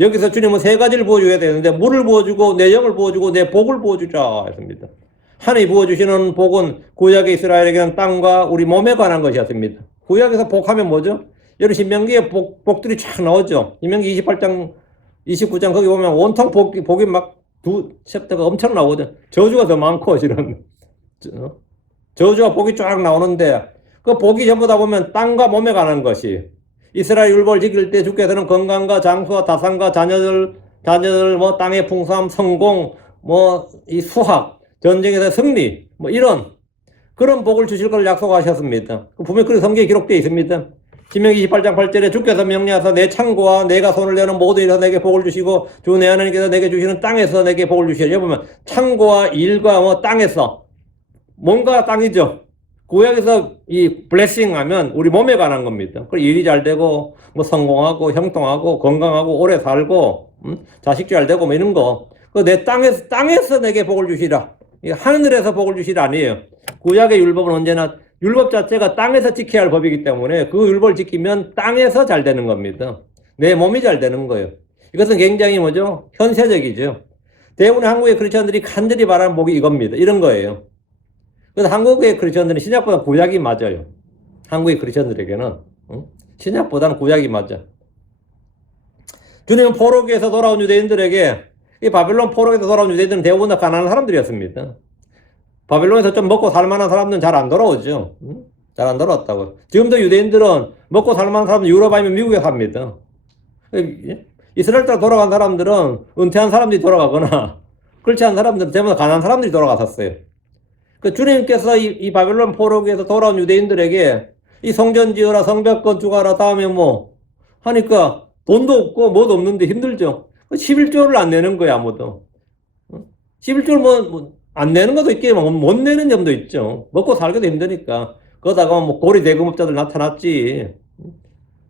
여기서 주님은 세 가지를 부어줘야 되는데 물을 부어주고 내 영을 부어주고 내 복을 부어주리라 했습니다. 하나님 부어주시는 복은 구약의 이스라엘에게는 땅과 우리 몸에 관한 것이었습니다. 구약에서 복하면 뭐죠? 여러분 신명기에 복들이 쫙 나오죠. 신명기 28장 29장 거기 보면 온통 복이 막 두 챕터가 엄청 나오죠. 저주가 더 많고 실은 저주와 복이 쫙 나오는데 그 복이 전부 다 보면 땅과 몸에 관한 것이 이스라엘 율법을 지킬 때 주께서는 건강과 장수와 다산과 자녀들 뭐 땅의 풍성함, 성공, 뭐 이 수학, 전쟁에서 승리, 뭐 이런 그런 복을 주실 걸 약속하셨습니다. 분명히 그 성경에 기록되어 있습니다. 신명기 28장 8절에 주께서 명령하사 내 창고와 내가 손을 내는 모든 일에서 내게 복을 주시고 주 내 하나님께서 내게 주시는 땅에서 내게 복을 주시오. 여기 보면 창고와 일과 뭐 땅에서 뭔가 땅이죠. 구약에서 이 블레싱 하면 우리 몸에 관한 겁니다. 그 일이 잘 되고 뭐 성공하고 형통하고 건강하고 오래 살고 자식 잘 되고 뭐 이런 거. 그 내 땅에서 내게 복을 주시라. 하늘에서 복을 주시라 아니에요. 구약의 율법은 언제나 율법 자체가 땅에서 지켜야 할 법이기 때문에 그 율법을 지키면 땅에서 잘 되는 겁니다. 내 몸이 잘 되는 거예요. 이것은 굉장히 뭐죠? 현세적이죠. 대부분의 한국의 크리스천들이 간절히 바라는 복이 이겁니다. 이런 거예요. 그래서 한국의 크리스천들은 신약보다 구약이 맞아요. 한국의 크리스천들에게는 신약보다는 구약이 맞아. 주님은 포로기에서 돌아온 유대인들에게 이 바벨론 포로기에서 돌아온 유대인들은 대부분 다 가난한 사람들이었습니다. 바벨론에서 좀 먹고 살만한 사람들은 잘 안 돌아오죠. 잘 안 돌아왔다고. 지금도 유대인들은 먹고 살만한 사람들 유럽 아니면 미국에 삽니다. 이스라엘 땅 돌아간 사람들은 은퇴한 사람들이 돌아가거나 그렇지 않은 사람들은 대부분 가난한 사람들이 돌아갔었어요. 그 주님께서 이 바벨론 포로기에서 돌아온 유대인들에게 이 성전 지어라, 성벽 건축하라, 다음에 뭐 하니까 돈도 없고 뭐도 없는데 힘들죠. 11조를 안 내는 거야, 아무도. 11조를 안 내는 것도 있겠지만 못 내는 점도 있죠. 먹고 살기도 힘드니까. 그러다가 뭐 고리 대금업자들 나타났지.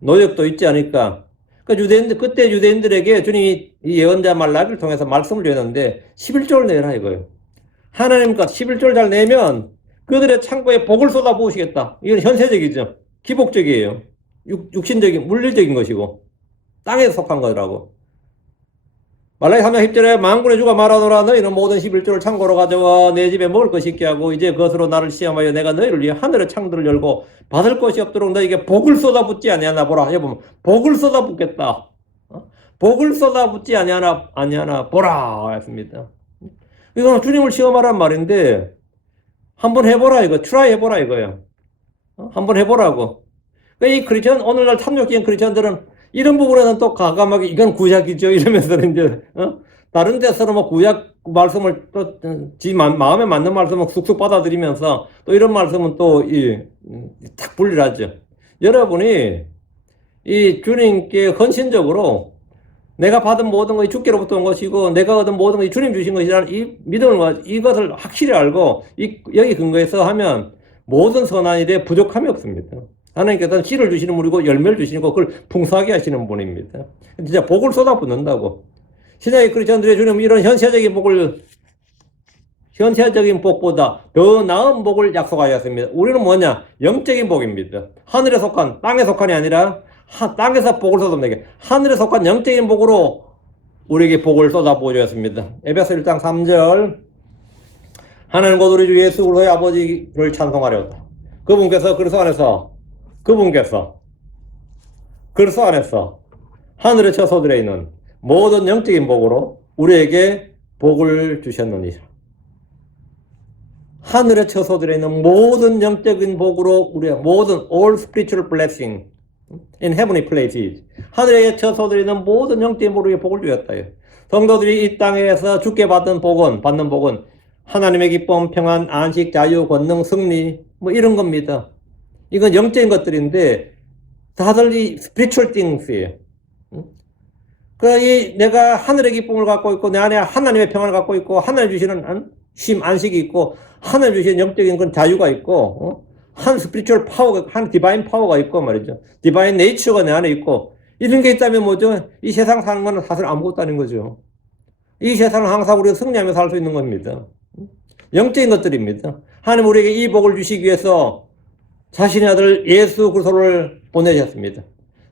노역도 있지 않을까. 그때 유대인들에게 주님이 이 예언자 말라기를 통해서 말씀을 주었는데 11조를 내라 이거예요. 하나님과 11조를 잘 내면 그들의 창고에 복을 쏟아 부으시겠다. 이건 현세적이죠. 기복적이에요. 육신적인, 물질적인 것이고 땅에 속한 거라고. 말라기 3장 10절에 만군의 주가 말하노라 너희는 모든 11조를 창고로 가져와 내 집에 먹을 것이 있게 하고 이제 그것으로 나를 시험하여 내가 너희를 위해 하늘의 창들을 열고 받을 것이 없도록 너희에게 복을 쏟아붓지 아니하나 보라. 여기 보면 복을 쏟아붓겠다. 복을 쏟아붓지 아니하나 보라 했습니다. 이거는 주님을 시험하란 말인데 한번 해보라 이거. 트라이 해보라 이거예요. 한번 해보라고. 이 크리스천 오늘날 탐욕적인 크리스천들은 이런 부분에는 또 가감하게 이건 구약이죠 이러면서 이제 다른 데서는 뭐 구약 말씀을 또 지 마음에 맞는 말씀을 쑥쑥 받아들이면서 또 이런 말씀은 또 탁 분리하죠. 여러분이 이 주님께 헌신적으로 내가 받은 모든 것이 주께로부터 온 것이고 내가 얻은 모든 것이 주님 주신 것이라는 이 믿음을 이것을 확실히 알고 여기 근거해서 하면 모든 선한 일에 부족함이 없습니다. 하나님께서는 씨를 주시는 분이고 열매를 주시는 거 그걸 풍성하게 하시는 분입니다. 진짜 복을 쏟아붓는다고. 신약의 크리스천들의 주님은 이런 현세적인 복보다 더 나은 복을 약속하였습니다. 우리는 뭐냐? 영적인 복입니다. 하늘에 속한, 땅에 속한이 아니라 땅에서 복을 쏟아내게 하늘에 속한 영적인 복으로 우리에게 복을 쏟아부어주었습니다. 에베소 1장 3절 하나님 곧 우리 주 예수 그리스도의 아버지를 찬송하려다. 그분께서 그리스도 안에서 하늘에 처소들에 있는 모든 영적인 복으로 우리에게 복을 주셨느니라. 하늘에 처소들에 있는 모든 영적인 복으로 우리의 모든 all spiritual blessing in heavenly places 하늘에 처소들에 있는 모든 영적인 복으로 복을 주었다. 성도들이 이 땅에서 주께 받는 복은 하나님의 기쁨, 평안, 안식, 자유, 권능, 승리 뭐 이런 겁니다. 이건 영적인 것들인데 다들 이 spiritual things이에요. 내가 하늘의 기쁨을 갖고 있고 내 안에 하나님의 평안을 갖고 있고 하나님 주시는 쉼, 안식이 있고 하나님 주시는 영적인 건 자유가 있고 한 스피리추얼 파워가, 한 디바인 파워가 있고 말이죠. 디바인 네이처가 내 안에 있고 이런 게 있다면 뭐죠? 이 세상 사는 거는 사실 아무것도 아닌 거죠. 이 세상은 항상 우리가 승리하며 살 수 있는 겁니다. 영적인 것들입니다. 하나님 우리에게 이 복을 주시기 위해서 자신의 아들 예수 그리스도를 보내셨습니다.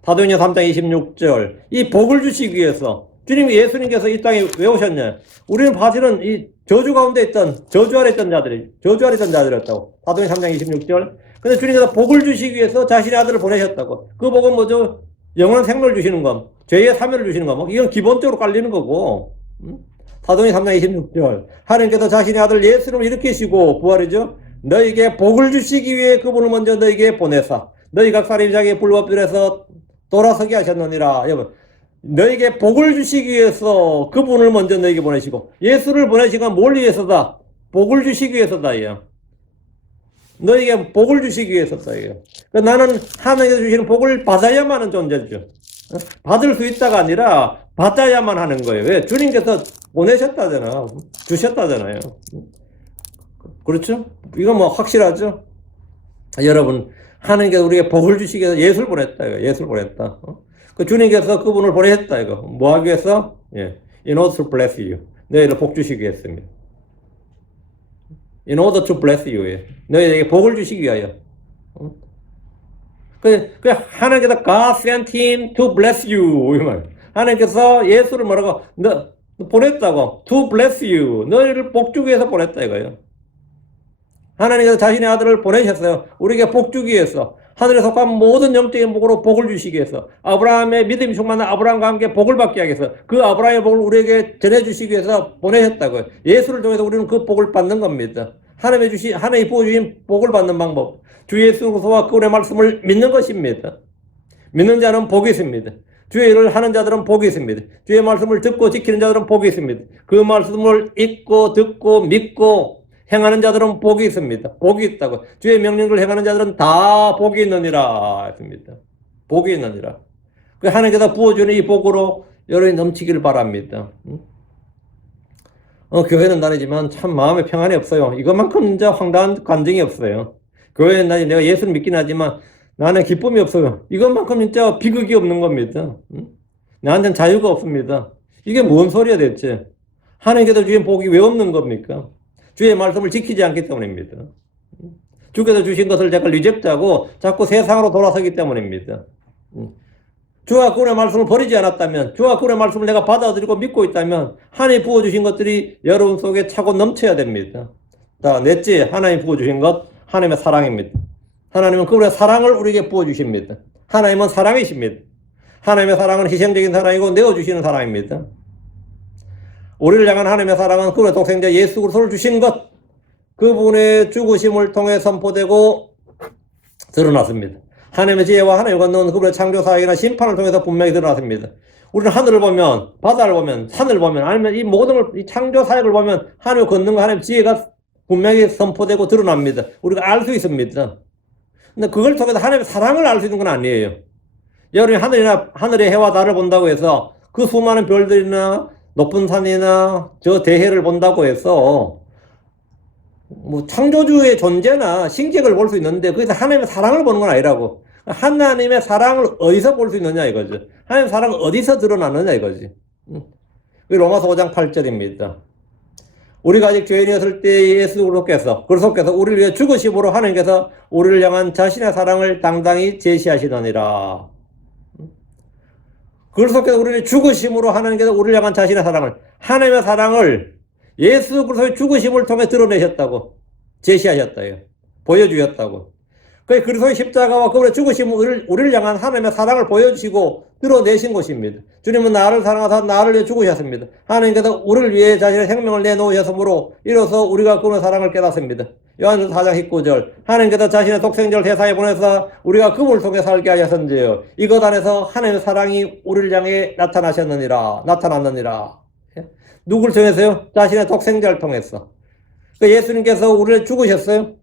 사도행전 3장 26절 이 복을 주시기 위해서 주님 예수님께서 이 땅에 왜 오셨냐? 우리는 사실은 이 저주 가운데 있던 저주 아래 있던 자들이었다고. 사도행전 3장 26절. 근데 주님께서 복을 주시기 위해서 자신의 아들을 보내셨다고. 그 복은 뭐죠? 영원한 생명을 주시는 것, 죄의 사면을 주시는 것. 이건 기본적으로 깔리는 거고. 사도행전 3장 26절 하나님께서 자신의 아들 예수를 일으키시고 부활이죠. 너에게 복을 주시기 위해 그분을 먼저 너에게 보내사 너희 각 사람이 자기의 불법들에서 돌아서게 하셨느니라. 여러분, 너에게 복을 주시기 위해서 그분을 먼저 너에게 보내시고 예수를 보내신 건 뭘 위해서다? 복을 주시기 위해서다. 너에게 복을 주시기 위해서다. 나는 하나님께서 주시는 복을 받아야만 하는 존재죠. 받을 수 있다가 아니라 받아야만 하는 거예요. 왜? 주님께서 보내셨다잖아. 주셨다잖아요. 그렇죠? 이거 뭐 확실하죠? 여러분, 하나님께서 우리에게 복을 주시기 위해서 예수를 보냈다. 이거. 예수를 보냈다. 그 주님께서 그분을 보내셨다. 이거. 뭐 하기 위해서? In order to bless you. 너희를 복 주시기 위해서입니다. In order to bless you. 너희에게 복을 주시기 위하여. 하나님께서 God sent him to bless you. 이 말. 하나님께서 예수를 뭐라고? 너 보냈다고. To bless you. 너희를 복 주기 위해서 보냈다 이거예요. 하나님께서 자신의 아들을 보내셨어요. 우리에게 복 주기 위해서. 하늘에 속한 모든 영적인 복으로 복을 주시기 위해서. 아브라함의 믿음이 충만한 아브라함과 함께 복을 받게 하기 위해서. 그 아브라함의 복을 우리에게 전해주시기 위해서 보내셨다고요. 예수를 통해서 우리는 그 복을 받는 겁니다. 하나님이 부어주신 복을 받는 방법. 주 예수 그리스도와 그분의 말씀을 믿는 것입니다. 믿는 자는 복이 있습니다. 주의 일을 하는 자들은 복이 있습니다. 주의 말씀을 듣고 지키는 자들은 복이 있습니다. 그 말씀을 읽고 듣고 믿고 행하는 자들은 복이 있습니다. 복이 있다고. 주의 명령을 행하는 자들은 다 복이 있느니라 했습니다. 복이 있느니라. 그 하나님께서 부어주는 이 복으로 여러분이 넘치기를 바랍니다. 교회는 다니지만 참 마음에 평안이 없어요. 이것만큼 진짜 황당한 감정이 없어요. 교회는 다니 내가 예수를 믿긴 하지만 나는 기쁨이 없어요. 이것만큼 진짜 비극이 없는 겁니다. 나한테는 자유가 없습니다. 이게 뭔 소리야 대체. 하나님께서 주신 복이 왜 없는 겁니까? 주의 말씀을 지키지 않기 때문입니다. 주께서 주신 것을 제가 리젝트하고 자꾸 세상으로 돌아서기 때문입니다. 주와 그분의 말씀을 버리지 않았다면, 주와 그분의 말씀을 내가 받아들이고 믿고 있다면 하나님이 부어주신 것들이 여러분 속에 차고 넘쳐야 됩니다. 자, 넷째, 하나님이 부어주신 것, 하나님의 사랑입니다. 하나님은 그분의 사랑을 우리에게 부어주십니다. 하나님은 사랑이십니다. 하나님의 사랑은 희생적인 사랑이고 내어주시는 사랑입니다. 우리를 향한 하나님의 사랑은 그분의 독생자 예수 그리스도를 주신 것, 그분의 죽으심을 통해 선포되고 드러났습니다. 하나님의 지혜와 하나님의 권능은 그분의 창조사역이나 심판을 통해서 분명히 드러났습니다. 우리는 하늘을 보면, 바다를 보면, 산을 보면, 아니면 이 모든 걸, 이 창조사역을 보면 하나님의 권능과 하나님의 지혜가 분명히 선포되고 드러납니다. 우리가 알 수 있습니다. 근데 그걸 통해서 하나님의 사랑을 알 수 있는 건 아니에요. 여러분이 하늘의 해와 달을 본다고 해서 그 수많은 별들이나 높은 산이나 저 대해를 본다고 해서 뭐 창조주의 존재나 신격을 볼 수 있는데 거기서 하나님의 사랑을 보는 건 아니라고. 하나님의 사랑을 어디서 볼 수 있느냐 이거죠. 하나님의 사랑은 어디서 드러나느냐 이거지. 로마서 5장 8절입니다. 우리가 아직 죄인이었을 때 예수 그리스도께서 우리를 위해 죽으심으로 하나님께서 우리를 향한 자신의 사랑을 당당히 제시하시더니라. 그리스도께서 우리를 죽으심으로 하나님께서 우리를 향한 자신의 사랑을, 하나님의 사랑을 예수 그리스도의 죽으심을 통해 드러내셨다고, 제시하셨다요. 보여주셨다고. 그리스도의 십자가와 그분의 죽으심을 우리를 향한 하나님의 사랑을 보여주시고 드러내신 것입니다. 주님은 나를 사랑하사 나를 위해 죽으셨습니다. 하나님께서 우리를 위해 자신의 생명을 내놓으셨으므로 이로써 우리가 그분의 사랑을 깨닫습니다. 요한일서 4장 19절 하나님께서 자신의 독생자를 세상에 보내서 우리가 그분을 통해 살게 하셨은지요. 이것 안에서 하나님의 사랑이 우리를 향해 나타났느니라. 누굴 통해서요? 자신의 독생자를 통해서. 그러니까 예수님께서 우리를 죽으셨어요.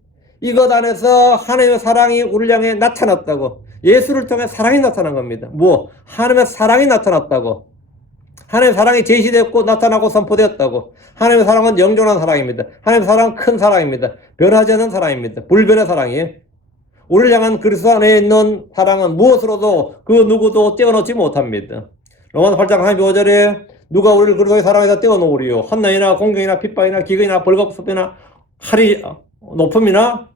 이것 안에서 하나님의 사랑이 우리를 향해 나타났다고. 예수를 통해 사랑이 나타난 겁니다. 뭐? 하나님의 사랑이 나타났다고. 하나님의 사랑이 제시됐고 나타나고 선포되었다고. 하나님의 사랑은 영존한 사랑입니다. 하나님의 사랑은 큰 사랑입니다. 변하지 않는 사랑입니다. 불변의 사랑이에요. 우리를 향한 그리스도 안에 있는 사랑은 무엇으로도 그 누구도 떼어놓지 못합니다. 로마서 8장 35절에 누가 우리를 그리스도의 사랑에서 떼어놓으리요. 환난이나 공경이나 핍박이나 기근이나 벌거벗음이나 칼이 높음이나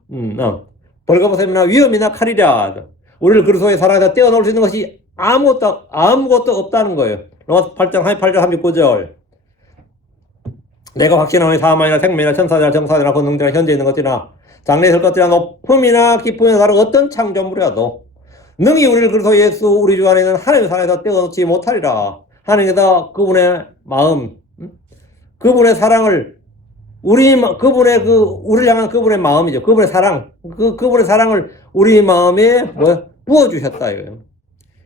벌거벗음이나 위험이나 칼이랴. 우리를 그리스도의 사랑에서 떼어놓을 수 있는 것이 아무것도 없다는 거예요. 로마서 8장 8절 39절. 내가 확신하노니 사망이나 생명이나 천사들이나 정사들이나 권능들이나 현재 있는 것들이나 장래에 있을 것들이나 높음이나 기쁨이나 다른 어떤 창조물이라도 능히 우리를 그리스도 예수 우리 주 안에 있는 하나님의 사랑에서 떼어놓지 못하리라. 하나님께서 그분의 마음, 그분의 사랑을 그분의 우리를 향한 그분의 마음이죠. 그분의 사랑, 그분의 사랑을 우리 마음에 부어주셨다 이거예요.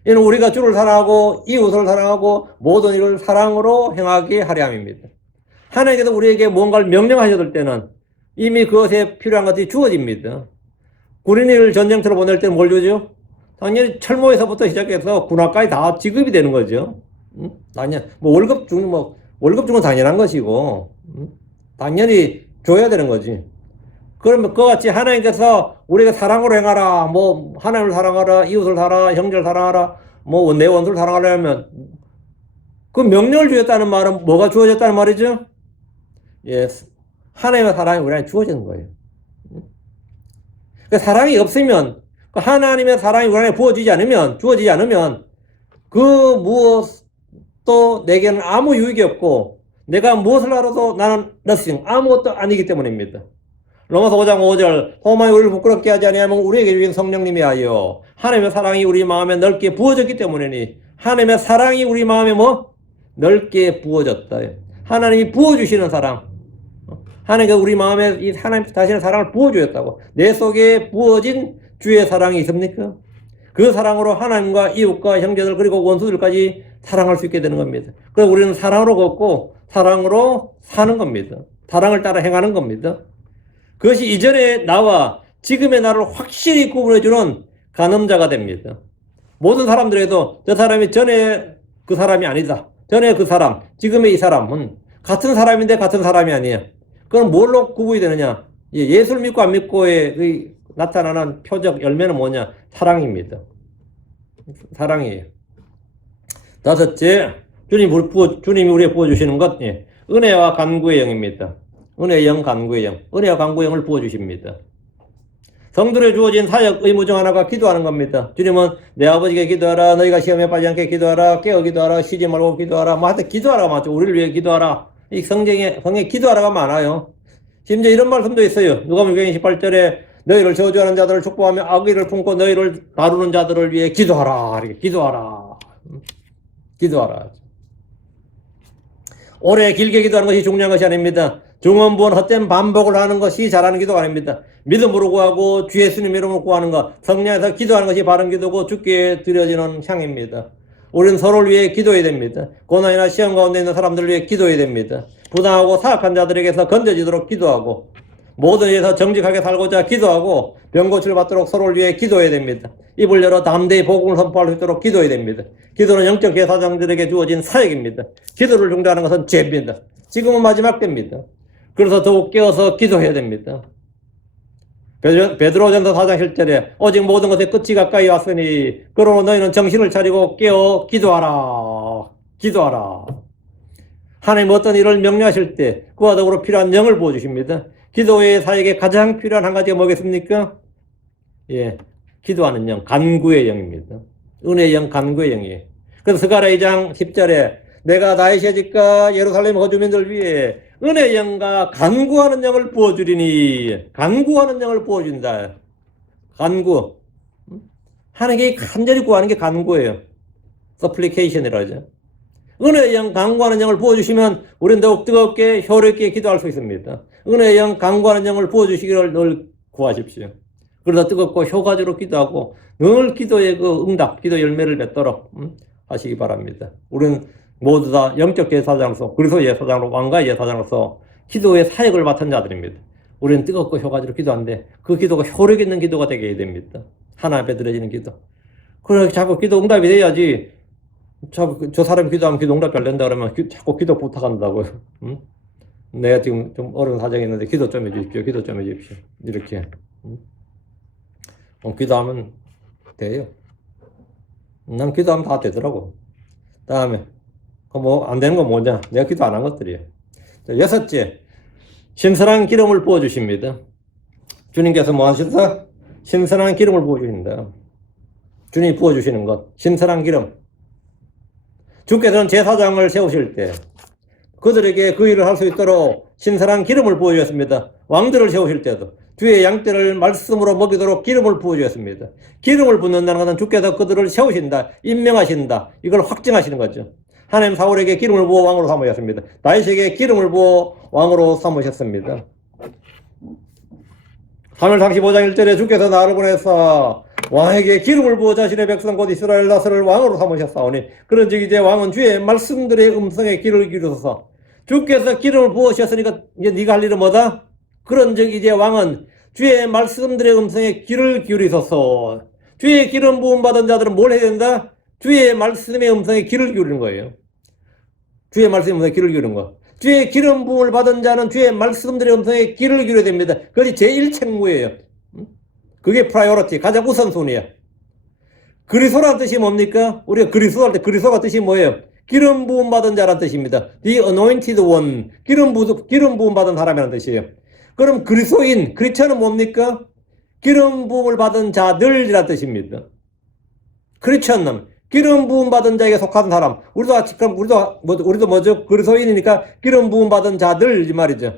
이는 우리가 주를 사랑하고 이웃을 사랑하고 모든 일을 사랑으로 행하게 하려 함입니다. 하나님께서 우리에게 뭔가를 명령하셨을 때는 이미 그것에 필요한 것들이 주어집니다. 군인을 전쟁터로 보낼 때는 뭘 주죠? 당연히 철모에서부터 시작해서 군화까지 다 지급이 되는 거죠. 당연 월급 주는 당연한 것이고 당연히 줘야 되는 거지. 그러면 그와 같이 하나님께서 우리가 사랑으로 행하라, 뭐 하나님을 사랑하라, 이웃을 사랑하라, 형제를 사랑하라, 뭐 내 원수를 사랑하라 면 그 명령을 주셨다는 말은 뭐가 주어졌다는 말이죠? 예, 하나님의 사랑이 우리한테 주어지는 거예요. 그 사랑이 없으면, 그 하나님의 사랑이 우리한테 주어지지 않으면 그 무엇도 내게는 아무 유익이 없고 내가 무엇을 하러도 나는 nothing, 아무것도 아니기 때문입니다. 로마서 5장 5절 호만이 우리를 부끄럽게 하지 아니하면 우리에게 주신 성령님이 하여 하나님의 사랑이 우리 마음에 넓게 부어졌기 때문이니 하나님의 사랑이 우리 마음에 넓게 부어졌다. 하나님이 부어주시는 사랑. 하나님께서 우리 마음에 이 하나님 자신의 사랑을 부어주셨다고. 내 속에 부어진 주의 사랑이 있습니까? 그 사랑으로 하나님과 이웃과 형제들 그리고 원수들까지 사랑할 수 있게 되는 겁니다. 그래서 우리는 사랑으로 걷고 사랑으로 사는 겁니다. 사랑을 따라 행하는 겁니다. 그것이 이전의 나와 지금의 나를 확실히 구분해주는 간음자가 됩니다. 모든 사람들에도 저 사람이 전에 그 사람이 아니다. 전에 그 사람, 지금의 이 사람은 같은 사람인데 같은 사람이 아니에요. 그건 뭘로 구분이 되느냐? 예수를 믿고 안 믿고의 나타나는 표적 열매는 뭐냐? 사랑입니다. 사랑이에요. 다섯째, 주님이 우리에게 부어주시는 것, 은혜와 간구의 영입니다. 은혜의 영, 간구의 영. 은혜와 간구의 영을 부어주십니다. 성도에 주어진 사역 의무 중 하나가 기도하는 겁니다. 주님은 내 아버지께 기도하라, 너희가 시험에 빠지지 않게 기도하라, 깨어 기도하라, 쉬지 말고 기도하라, 하여튼 기도하라가 맞죠. 우리를 위해 기도하라. 이 성경에 기도하라가 많아요. 심지어 이런 말씀도 있어요. 누가복음 18절에 너희를 저주하는 자들을 축복하며 악의를 품고 너희를 다루는 자들을 위해 기도하라. 이렇게 기도하라. 기도하라. 오래 길게 기도하는 것이 중요한 것이 아닙니다. 중언부언 헛된 반복을 하는 것이 잘하는 기도가 아닙니다. 믿음으로 구하고 주 예수님 이름으로 구하는 것, 성령에서 기도하는 것이 바른 기도고 주께 드려지는 향입니다. 우리는 서로를 위해 기도해야 됩니다. 고난이나 시험 가운데 있는 사람들을 위해 기도해야 됩니다. 부당하고 사악한 자들에게서 건져지도록 기도하고 모든 일에서 정직하게 살고자 기도하고 병고치를 받도록 서로를 위해 기도해야 됩니다. 입을 열어 담대히 복음을 선포할 수 있도록 기도해야 됩니다. 기도는 영적 제사장들에게 주어진 사역입니다. 기도를 중단하는 것은 죄입니다. 지금은 마지막 때입니다. 그래서 더욱 깨어서 기도해야 됩니다. 베드로전서 4장 7절에 오직 모든 것의 끝이 가까이 왔으니 그러므로 너희는 정신을 차리고 깨어 기도하라. 기도하라. 하나님 어떤 일을 명령하실 때 그와 더불어 필요한 영을 부어주십니다. 기도의 사역에 가장 필요한 한 가지가 뭐겠습니까? 기도하는 영, 간구의 영입니다. 은혜의 영, 간구의 영이에요. 그래서 스가랴 2장 10절에 내가 다윗의 집과 예루살렘 거주민들 위해 은혜의 영과 간구하는 영을 부어주리니, 간구하는 영을 부어준다. 간구. 하나님께 간절히 구하는 게 간구예요. supplication이라고 하죠. 은혜의 영, 간구하는 영을 부어주시면 우리는 더욱 뜨겁게 효력있게 기도할 수 있습니다. 은혜의 영, 간구하는 영을 부어주시기를 늘 구하십시오. 그러다 뜨겁고 효과적으로 기도하고 늘 기도의 그 응답, 기도 열매를 맺도록 하시기 바랍니다. 우리는 모두 다 영적 제사장으로서 그리스도 제사장으로 왕가의 제사장으로서 기도의 사역을 맡은 자들입니다. 우리는 뜨겁고 효과적으로 기도하는데 그 기도가 효력 있는 기도가 되게 해야 됩니다. 하나님 앞에 드려지는 기도. 그래 자꾸 기도 응답이 돼야지. 저 사람이 기도하면 기도 응답이 안 된다 그러면 자꾸 기도 부탁한다고요. 응? 내가 지금 좀 어려운 사정이 있는데 기도 좀 해주십시오. 기도 좀 해주십시오. 이렇게. 응? 기도하면 돼요. 난 기도하면 다 되더라고. 다음에 뭐 안 되는 건 뭐냐? 내가 기도 안 한 것들이에요. 자, 여섯째, 신선한 기름을 부어 주십니다. 주님께서 뭐 하셨어? 신선한 기름을 부어 주신다. 주님이 부어 주시는 것, 신선한 기름. 주께서는 제사장을 세우실 때 그들에게 그 일을 할 수 있도록 신선한 기름을 부어 주셨습니다. 왕들을 세우실 때도 주의 양떼를 말씀으로 먹이도록 기름을 부어 주셨습니다. 기름을 붓는다는 것은 주께서 그들을 세우신다, 임명하신다, 이걸 확증하시는 거죠. 하나님 사울에게 기름을 부어 왕으로 삼으셨습니다. 다윗에게 기름을 부어 왕으로 삼으셨습니다. 3월 35장 1절에 주께서 나를 보내서 왕에게 기름을 부어 자신의 백성 곧 이스라엘 나스를 왕으로 삼으셨사오니 그런즉 이제 왕은 주의 말씀들의 음성에 귀를 기울여서 주께서 기름을 부으셨으니까 이제 네가 할 일은 뭐다? 그런즉 이제 왕은 주의 말씀들의 음성에 귀를 기울이소서. 주의 기름 부음 받은 자들은 뭘 해야 된다? 주의 말씀의 음성에 귀를 기울이는 거예요. 주의 말씀의 음성에 귀를 기울이는 거. 주의 기름 부음을 받은 자는 주의 말씀들의 음성에 귀를 기울여야 됩니다. 그것이 제1책무예요. 그게 프라이오리티, 가장 우선순위야. 그리스도란 뜻이 뭡니까? 우리가 그리스도 할 때 그리스도가 뜻이 뭐예요? 기름 부음 받은 자란 뜻입니다. The anointed one. 기름 부음 받은 사람이라는 뜻이에요. 그럼 그리스도인, 크리스천은 뭡니까? 기름 부음을 받은 자들이란 뜻입니다. 크리스천은 기름 부음 받은 자에게 속한 사람. 우리도 뭐죠? 그리스도인이니까 기름 부음 받은 자들 이 말이죠.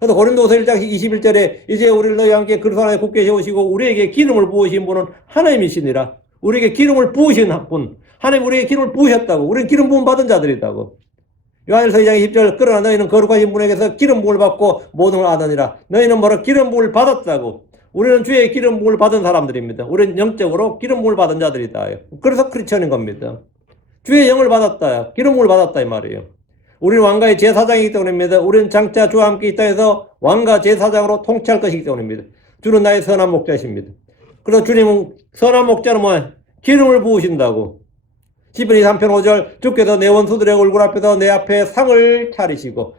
그래서 고린도서 1장 21절에 이제 우리를 너희와 함께 그리스도 안에 굳게 세우시고 우리에게 기름을 부으신 분은 하나님이시니라. 우리에게 기름을 부으신 분. 하나님 우리에게 기름을 부으셨다고. 우리는 기름 부음 받은 자들이다고. 요한일서 2장 20절 그러나 너희는 거룩하신 분에게서 기름 부음을 받고 모든 걸 아느니라. 너희는 뭐라 기름 부음을 받았다고. 우리는 주의 기름 부음을 받은 사람들입니다. 우리는 영적으로 기름 부음을 받은 자들이다. 그래서 크리스천인 겁니다. 주의 영을 받았다. 기름 부음을 받았다 이 말이에요. 우리는 왕가의 제사장이기 때문입니다. 우리는 장차 주와 함께 이 땅에서 왕가 제사장으로 통치할 것이기 때문입니다. 주는 나의 선한 목자이십니다. 그래서 주님은 선한 목자는 뭐야? 기름을 부으신다고. 시편 23편 5절 주께서 내 원수들의 얼굴 앞에서 내 앞에 상을 차리시고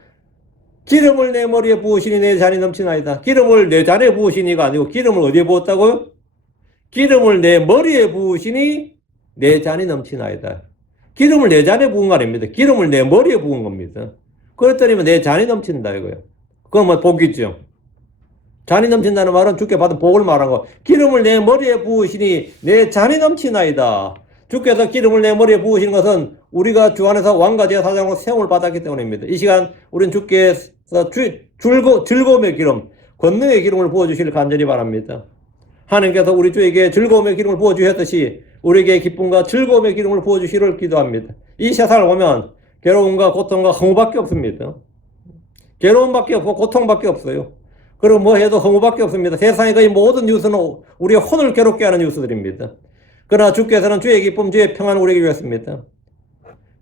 기름을 내 머리에 부으시니 내 잔이 넘치나이다. 기름을 내 잔에 부으시니가 아니고 기름을 어디에 부었다고요? 기름을 내 머리에 부으시니 내 잔이 넘치나이다. 기름을 내 잔에 부은 거 아닙니다. 기름을 내 머리에 부은 겁니다. 그랬더니 내 잔이 넘친다 이거예요. 그건 뭐 복이죠. 잔이 넘친다는 말은 주께 받은 복을 말한 거. 기름을 내 머리에 부으시니 내 잔이 넘치나이다. 주께서 기름을 내 머리에 부으시는 것은 우리가 주 안에서 왕과 제사장으로 세움을 받았기 때문입니다. 이 시간 우리는 주께서 즐거움의 기름, 권능의 기름을 부어주시길 간절히 바랍니다. 하나님께서 우리 주에게 즐거움의 기름을 부어주셨듯이 우리에게 기쁨과 즐거움의 기름을 부어주시기를 기도합니다. 이 세상을 보면 괴로움과 고통과 허무밖에 없습니다. 괴로움밖에 없고 고통밖에 없어요. 그리고 뭐 해도 허무밖에 없습니다. 세상의 거의 모든 뉴스는 우리의 혼을 괴롭게 하는 뉴스들입니다. 그러나 주께서는 주의 기쁨, 주의 평안을 우리에게 주셨습니다.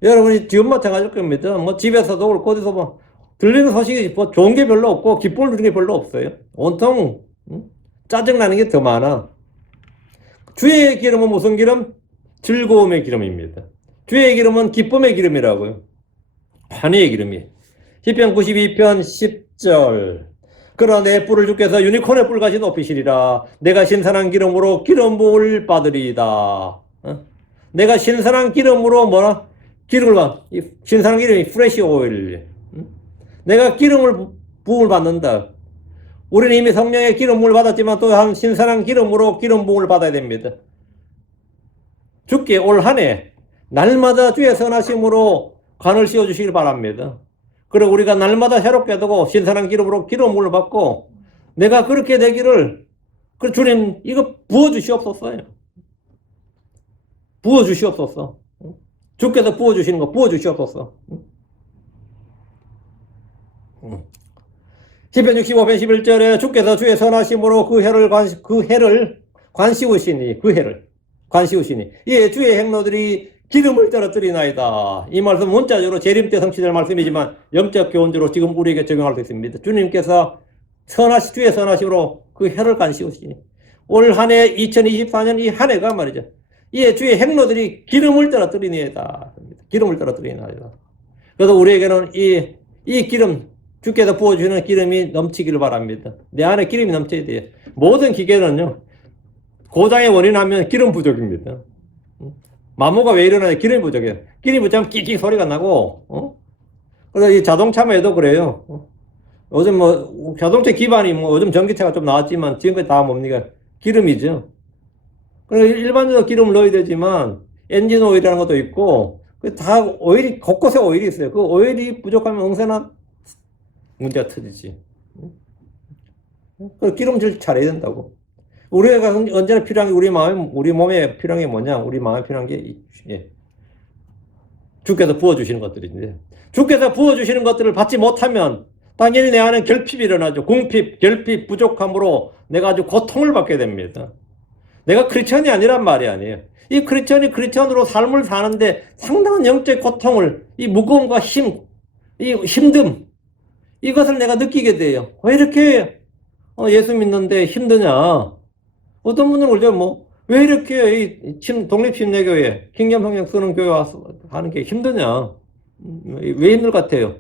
여러분이 지금 마찬가지일 겁니다. 뭐 집에서도 그렇고 어디서 뭐 들리는 소식이 뭐 좋은 게 별로 없고 기쁨을 주는 게 별로 없어요. 온통 짜증나는 게 더 많아. 주의 기름은 무슨 기름? 즐거움의 기름입니다. 주의 기름은 기쁨의 기름이라고요. 환희의 기름이. 시편 92편 10절 그러나 내 뿔을 주께서 유니콘의 뿔같이 높이시리라. 내가 신선한 기름으로 기름 부음을 받으리이다. 내가 신선한 기름으로 뭐라? 기름을 받. 신선한 기름이 프레시 오일. 내가 기름을 부음을 받는다. 우리는 이미 성령의 기름 부음을 받았지만 또한 신선한 기름으로 기름 부음을 받아야 됩니다. 주께 올 한 해 날마다 주의 선하심으로 간을 씌워주시길 바랍니다. 그리고 우리가 날마다 새롭게 되고 신선한 기름으로 기름을 받고 내가 그렇게 되기를 그 주님 이거 부어주시옵소서. 부어주시옵소서. 주께서 부어주시는 거 부어주시옵소서. 시편 65편 11절에 주께서 주의 선하심으로 그 해를 관시우시니 예 주의 행로들이 기름을 떨어뜨리나이다. 이 말씀 문자적으로 재림 때 성취될 말씀이지만 영적 교훈적으로 지금 우리에게 적용할 수 있습니다. 주님께서 주의 선하심으로 그 혀를 간시우시니 올 한 해 2024년 이 한 해가 말이죠. 이 주의 행로들이 기름을 떨어뜨리니이다. 기름을 떨어뜨리나이다. 그래서 우리에게는 이 기름, 주께서 부어주시는 기름이 넘치기를 바랍니다. 내 안에 기름이 넘쳐야 돼요. 모든 기계는요, 고장의 원인하면 기름 부족입니다. 마모가 왜 일어나요? 기름이 부족해요. 기름이 부족하면 끼끼 소리가 나고, 그래서 이 자동차에도 그래요. 요즘 뭐, 자동차 기반이 뭐, 요즘 전기차가 좀 나왔지만, 지금까지 다 뭡니까? 기름이죠. 그래서 일반적으로 기름을 넣어야 되지만, 엔진 오일이라는 것도 있고, 다 오일이, 곳곳에 오일이 있어요. 그 오일이 부족하면 언제나 문제가 터지지. 그 기름질 잘해야 된다고. 우리가 언제나 필요한 게 우리 몸에 필요한 게 뭐냐? 우리 마음에 필요한 게, 주께서 부어주시는 것들인데, 주께서 부어주시는 것들을 받지 못하면, 당연히 내 안에 결핍이 일어나죠. 궁핍, 결핍, 부족함으로 내가 아주 고통을 받게 됩니다. 내가 크리스천이 아니란 말이 아니에요. 이 크리스천이 크리스천으로 삶을 사는데 상당한 영적 고통을, 이 무거움과 힘, 이 힘듦, 이것을 내가 느끼게 돼요. 왜 이렇게 예수 믿는데 힘드냐? 어떤 분들은 그러죠. 뭐, 왜 이렇게 독립침례교회, 킹겸성경 쓰는 교회 와서 하는 게 힘드냐? 왜 힘들 것 같아요?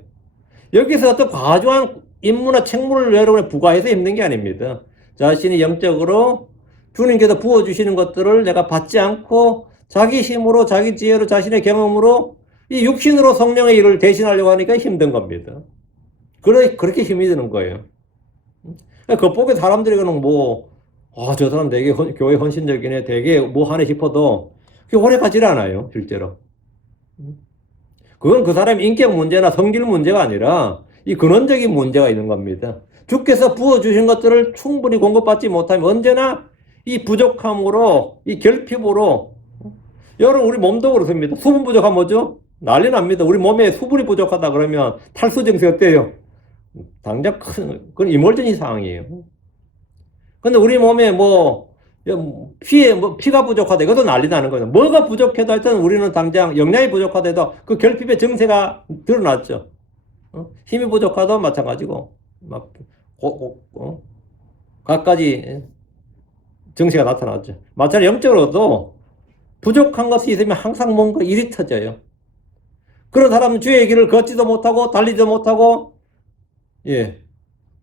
여기서 어떤 과도한 임무나 책무를 여러분에 부과해서 힘든 게 아닙니다. 자신이 영적으로 주님께서 부어주시는 것들을 내가 받지 않고 자기 힘으로, 자기 지혜로, 자신의 경험으로 이 육신으로 성령의 일을 대신하려고 하니까 힘든 겁니다. 그렇게 힘이 드는 거예요. 겉보기 사람들에게는 뭐, 저 사람 되게 교회 헌신적이네, 되게 뭐 하네 싶어도 그게 오래 가지 않아요, 실제로. 그건 그 사람의 인격 문제나 성질 문제가 아니라 이 근원적인 문제가 있는 겁니다. 주께서 부어주신 것들을 충분히 공급받지 못하면 언제나 이 부족함으로, 이 결핍으로, 여러분, 우리 몸도 그렇습니다. 수분 부족하면 뭐죠? 난리 납니다. 우리 몸에 수분이 부족하다 그러면 탈수 증세 어때요? 당장 그건 이몰전이 상황이에요. 근데 우리 몸에 피가 부족하다. 이것도 난리 나는 거예요. 뭐가 부족해도 하여튼 우리는 당장 영양이 부족하다도 그 결핍의 증세가 드러났죠. 힘이 부족하도 마찬가지고, 갖가지 증세가 나타났죠. 마찬가지로 영적으로도 부족한 것이 있으면 항상 뭔가 일이 터져요. 그런 사람은 주의 길을 걷지도 못하고, 달리지도 못하고,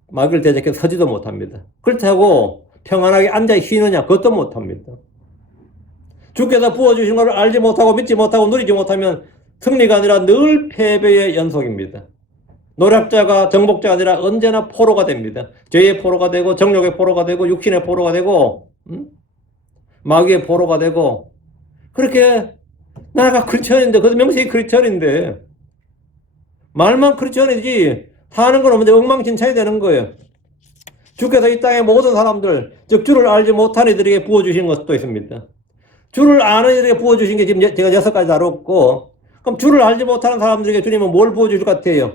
막을 대적해서 서지도 못합니다. 그렇다고 평안하게 앉아 쉬느냐? 그것도 못합니다. 주께서 부어주신 것을 알지 못하고 믿지 못하고 누리지 못하면 승리가 아니라 늘 패배의 연속입니다. 노력자가 정복자가 아니라 언제나 포로가 됩니다. 죄의 포로가 되고 정욕의 포로가 되고 육신의 포로가 되고 마귀의 포로가 되고 그렇게 나가 크리스천인데 그것도 명색이 크리스천인데 말만 크리스천이지 사는 건 없는데 엉망진창이 되는 거예요. 주께서 이 땅의 모든 사람들, 즉 주를 알지 못한 이들에게 부어주신 것도 있습니다. 주를 아는 이들에게 부어주신 게 지금 제가 6가지 다뤘고, 그럼 주를 알지 못하는 사람들에게 주님은 뭘 부어주실 것 같아요?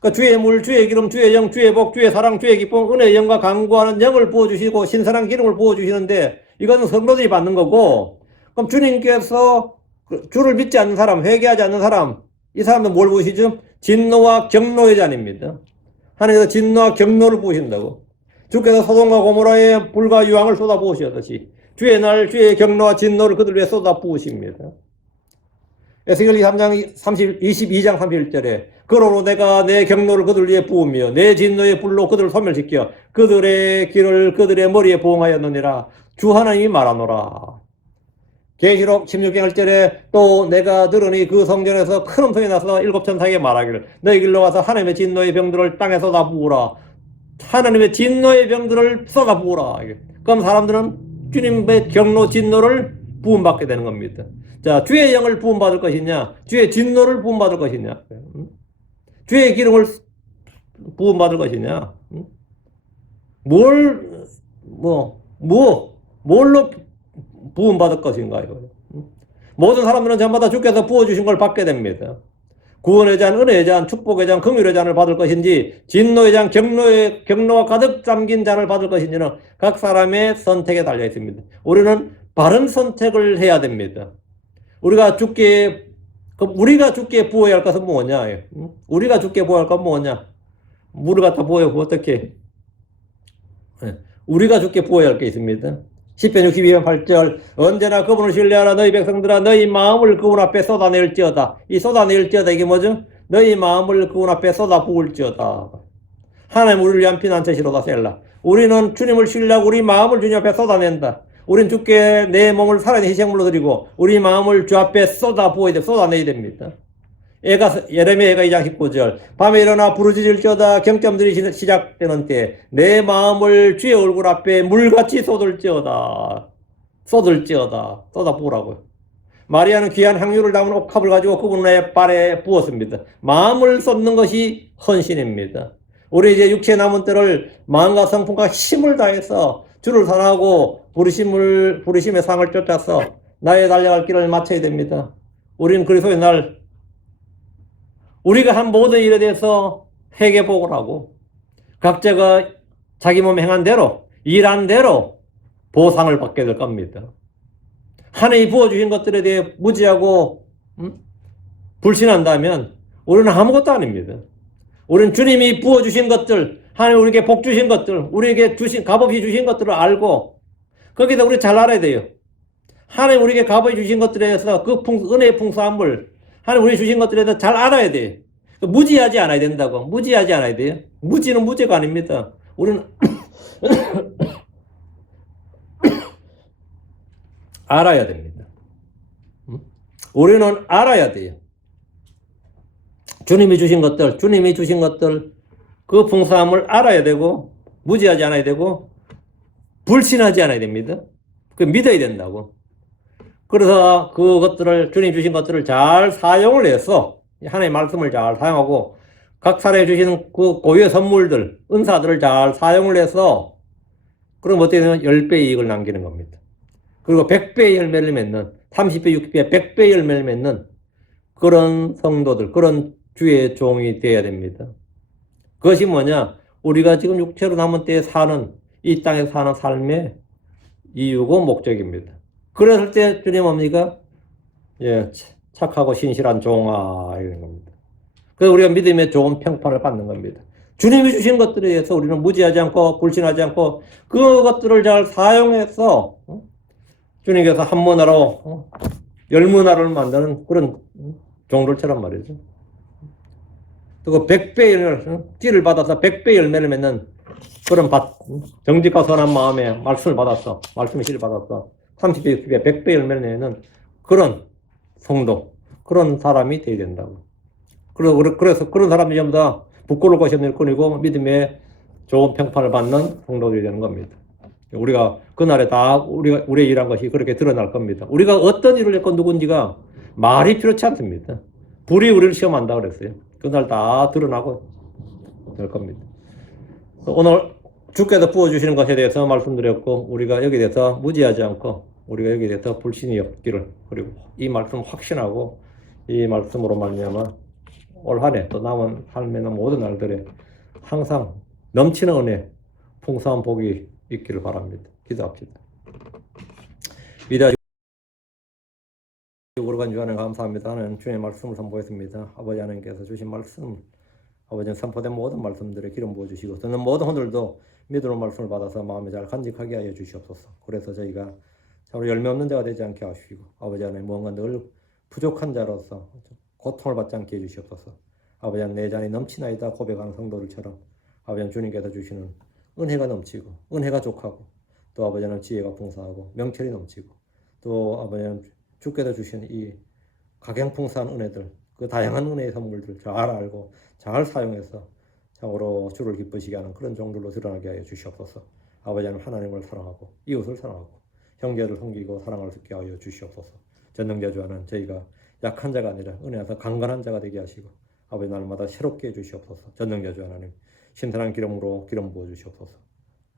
그러니까 주의 물, 주의 기름, 주의 영, 주의 복, 주의 사랑, 주의 기쁨, 은혜의 영과 강구하는 영을 부어주시고 신선한 기름을 부어주시는데 이것은 성도들이 받는 거고, 그럼 주님께서 주를 믿지 않는 사람, 회개하지 않는 사람, 이 사람은 뭘 부으시죠? 진노와 경노의 잔입니다. 하나님께서 진노와 경노를 부으신다고. 주께서 소돔과 고모라에 불과 유황을 쏟아 부으셨듯이 주의 날 주의 경노와 진노를 그들 위해 쏟아 부으십니다. 에스겔 22장 31절에 그러므로 내가 내 경노를 그들 위해 부으며 내 진노의 불로 그들을 소멸시켜 그들의 길을 그들의 머리에 보응하였느니라. 주 하나님이 말하노라. 계시록 16장 1절에 또 내가 들으니 그 성전에서 큰 음성이 나서 7천사에게 말하기를 너희 길로 가서 하나님의 진노의 병들을 땅에 쏟아 부으라. 하나님의 진노의 병들을 쏟아 부으라. 그럼 사람들은 주님의 경노 진노를 부음받게 되는 겁니다. 자, 주의 영을 부음받을 것이냐, 주의 진노를 부음받을 것이냐, 주의 기름을 부음받을 것이냐, 뭘로 부음받을 것인가요? 모든 사람들은 전마다 주께서 부어주신 걸 받게 됩니다. 구원의 잔, 은혜의 잔, 축복의 잔, 긍휼의 잔을 받을 것인지 진노의 잔, 경노와 가득 담긴 잔을 받을 것인지는 각 사람의 선택에 달려 있습니다. 우리는 바른 선택을 해야 됩니다. 우리가 죽게, 그럼 우리가 죽게 부어야 할 것은 뭐냐? 응? 우리가 죽게 부어야 할 것은 뭐냐? 물을 갖다 부어요. 어떻게? 예. 우리가 죽게 부어야 할 게 있습니다. 10편 62편 8절 언제나 그분을 신뢰하라 너희 백성들아 너희 마음을 그분 앞에 쏟아낼지어다. 이 쏟아낼지어다 이게 뭐죠? 너희 마음을 그분 앞에 쏟아 부을지어다. 하나님 우리를 위한 피난처시로다 셀라. 우리는 주님을 신뢰하고 우리 마음을 주님 앞에 쏟아낸다. 우린 주께 내 몸을 살아있는 희생물로 드리고 우리 마음을 주 앞에 쏟아 부어야 돼. 쏟아내야 됩니다. 예레미야 2장 19절 밤에 일어나 부르짖을지어다 경점들이 시작되는 때 내 마음을 주의 얼굴 앞에 물같이 쏟을지어다 쏟아 부으라고요. 마리아는 귀한 향유를 담은 옥합을 가지고 그분의 발에 부었습니다. 마음을 쏟는 것이 헌신입니다. 우리 이제 육체 남은 때를 마음과 성품과 힘을 다해서 주를 사랑하고 부르심의 상을 쫓아서 나의 달려갈 길을 마쳐야 됩니다. 우리는 그리스도의 날 우리가 한 모든 일에 대해서 회개복을 하고 각자가 자기 몸에 행한 대로 일한 대로 보상을 받게 될 겁니다. 하나님이 부어주신 것들에 대해 무지하고 불신한다면 우리는 아무것도 아닙니다. 우리는 주님이 부어주신 것들, 하나님 우리에게 복 주신 것들, 우리에게 값없이 주신 것들을 알고 거기다 우리 잘 알아야 돼요. 하나님 우리에게 값없이 주신 것들에 대해서 그 은혜의 풍성함을 하나님 우리 주신 것들에 대해서 잘 알아야 돼요. 무지하지 않아야 된다고. 무지하지 않아야 돼요. 무지는 무죄가 아닙니다. 우리는 알아야 됩니다. 우리는 알아야 돼요. 주님이 주신 것들, 그 풍성함을 알아야 되고, 무지하지 않아야 되고, 불신하지 않아야 됩니다. 그 믿어야 된다고. 그래서 그것들을, 주님 주신 것들을 잘 사용을 해서, 하나님의 말씀을 잘 사용하고, 각 사람이 주시는 그 고유의 선물들, 은사들을 잘 사용을 해서, 그럼 어떻게 되면 10배의 이익을 남기는 겁니다. 그리고 100배의 열매를 맺는, 30배, 60배, 100배의 열매를 맺는 그런 성도들, 그런 주의 종이 되어야 됩니다. 그것이 뭐냐? 우리가 지금 육체로 남은 때에 사는, 이 땅에 사는 삶의 이유고 목적입니다. 그랬을 때 주님 뭡니까? 예, 착하고 신실한 종아, 이런 겁니다. 그래서 우리가 믿음의 좋은 평판을 받는 겁니다. 주님이 주신 것들에 대해서 우리는 무지하지 않고 불신하지 않고 그것들을 잘 사용해서 주님께서 한 문화로 열 문화를 만드는 그런 종들처럼 말이죠. 그리고 100배의 띠를 받아서 100배 열매를 맺는 그런 정직과 선한 마음에 말씀을 받았어. 말씀의 씨를 받았어. 30배, 60배, 100배 열매를 내는 그런 성도, 그런 사람이 되어야 된다고. 그래서 그런 사람이 전부 다 부끄러울 것이 없는 일꾼이고 믿음의 좋은 평판을 받는 성도들이 되는 겁니다. 우리가 그날에 다 우리의 일한 것이 그렇게 드러날 겁니다. 우리가 어떤 일을 했건 누군지가 말이 필요치 않습니다. 불이 우리를 시험한다 그랬어요. 그날 다 드러나고 될 겁니다. 오늘 주께서 부어주시는 것에 대해서 말씀드렸고 우리가 여기에 대해서 무지하지 않고 우리가 여기에 대해서 불신이 없기를 그리고 이 말씀 확신하고 이 말씀으로 말미암아 올 한 해 또 남은 삶의 모든 날들에 항상 넘치는 은혜 풍성한 복이 있기를 바랍니다. 기도합시다. 위대하시고 거룩한 주 하나님 감사합니다. 하나님 주의 말씀을 선포했습니다. 아버지 하나님께서 주신 말씀 아버지는 선포된 모든 말씀들에 기름 부어주시고 듣는 모든 혼들도 믿음의 말씀을 받아서 마음에 잘 간직하게 하여 주시옵소서. 그래서 저희가 참으로 열매 없는 자가 되지 않게 하시고 아버지 하나님 무언가 늘 부족한 자로서 고통을 받지 않게 해주시옵소서. 아버지 하나님 내 잔이 넘치나이다 고백하는 성도들처럼 아버지 하나님 주님께서 주시는 은혜가 넘치고 은혜가 족하고 또 아버지 하나님 지혜가 풍성하고 명철이 넘치고 또 아버지 하나님 주께서 주신 이 각양풍성한 은혜들 그 다양한 은혜의 선물들 잘 알고 잘 사용해서 참으로 주를 기쁘시게 하는 그런 종들로 드러나게 하여 주시옵소서. 아버지 하나님을 사랑하고 이웃을 사랑하고 형제를 섬기고 사랑을 듣게 하여 주시옵소서. 전능자 주 하나님 저희가 약한 자가 아니라 은혜에서 강건한 자가 되게 하시고 아버지 날마다 새롭게 해주시옵소서. 전능자 주 하나님 신선한 기름으로 기름 부어 주시옵소서.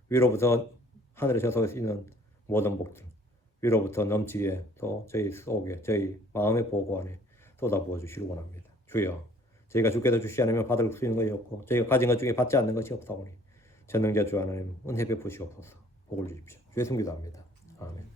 위로부터 하늘에 솟아 있는 모든 복들 위로부터 넘치게 또 저희 속에 저희 마음의 보고 안에 쏟아부어 주시길 원합니다. 주여 저희가 주께서 주시지 않으면 받을 수 있는 것이 없고 저희가 가진 것 중에 받지 않는 것이 없사오니 전능자 주 하나님 은혜 베푸시옵소서. 복을 주십시오. 주의 성기도합니다. 아멘.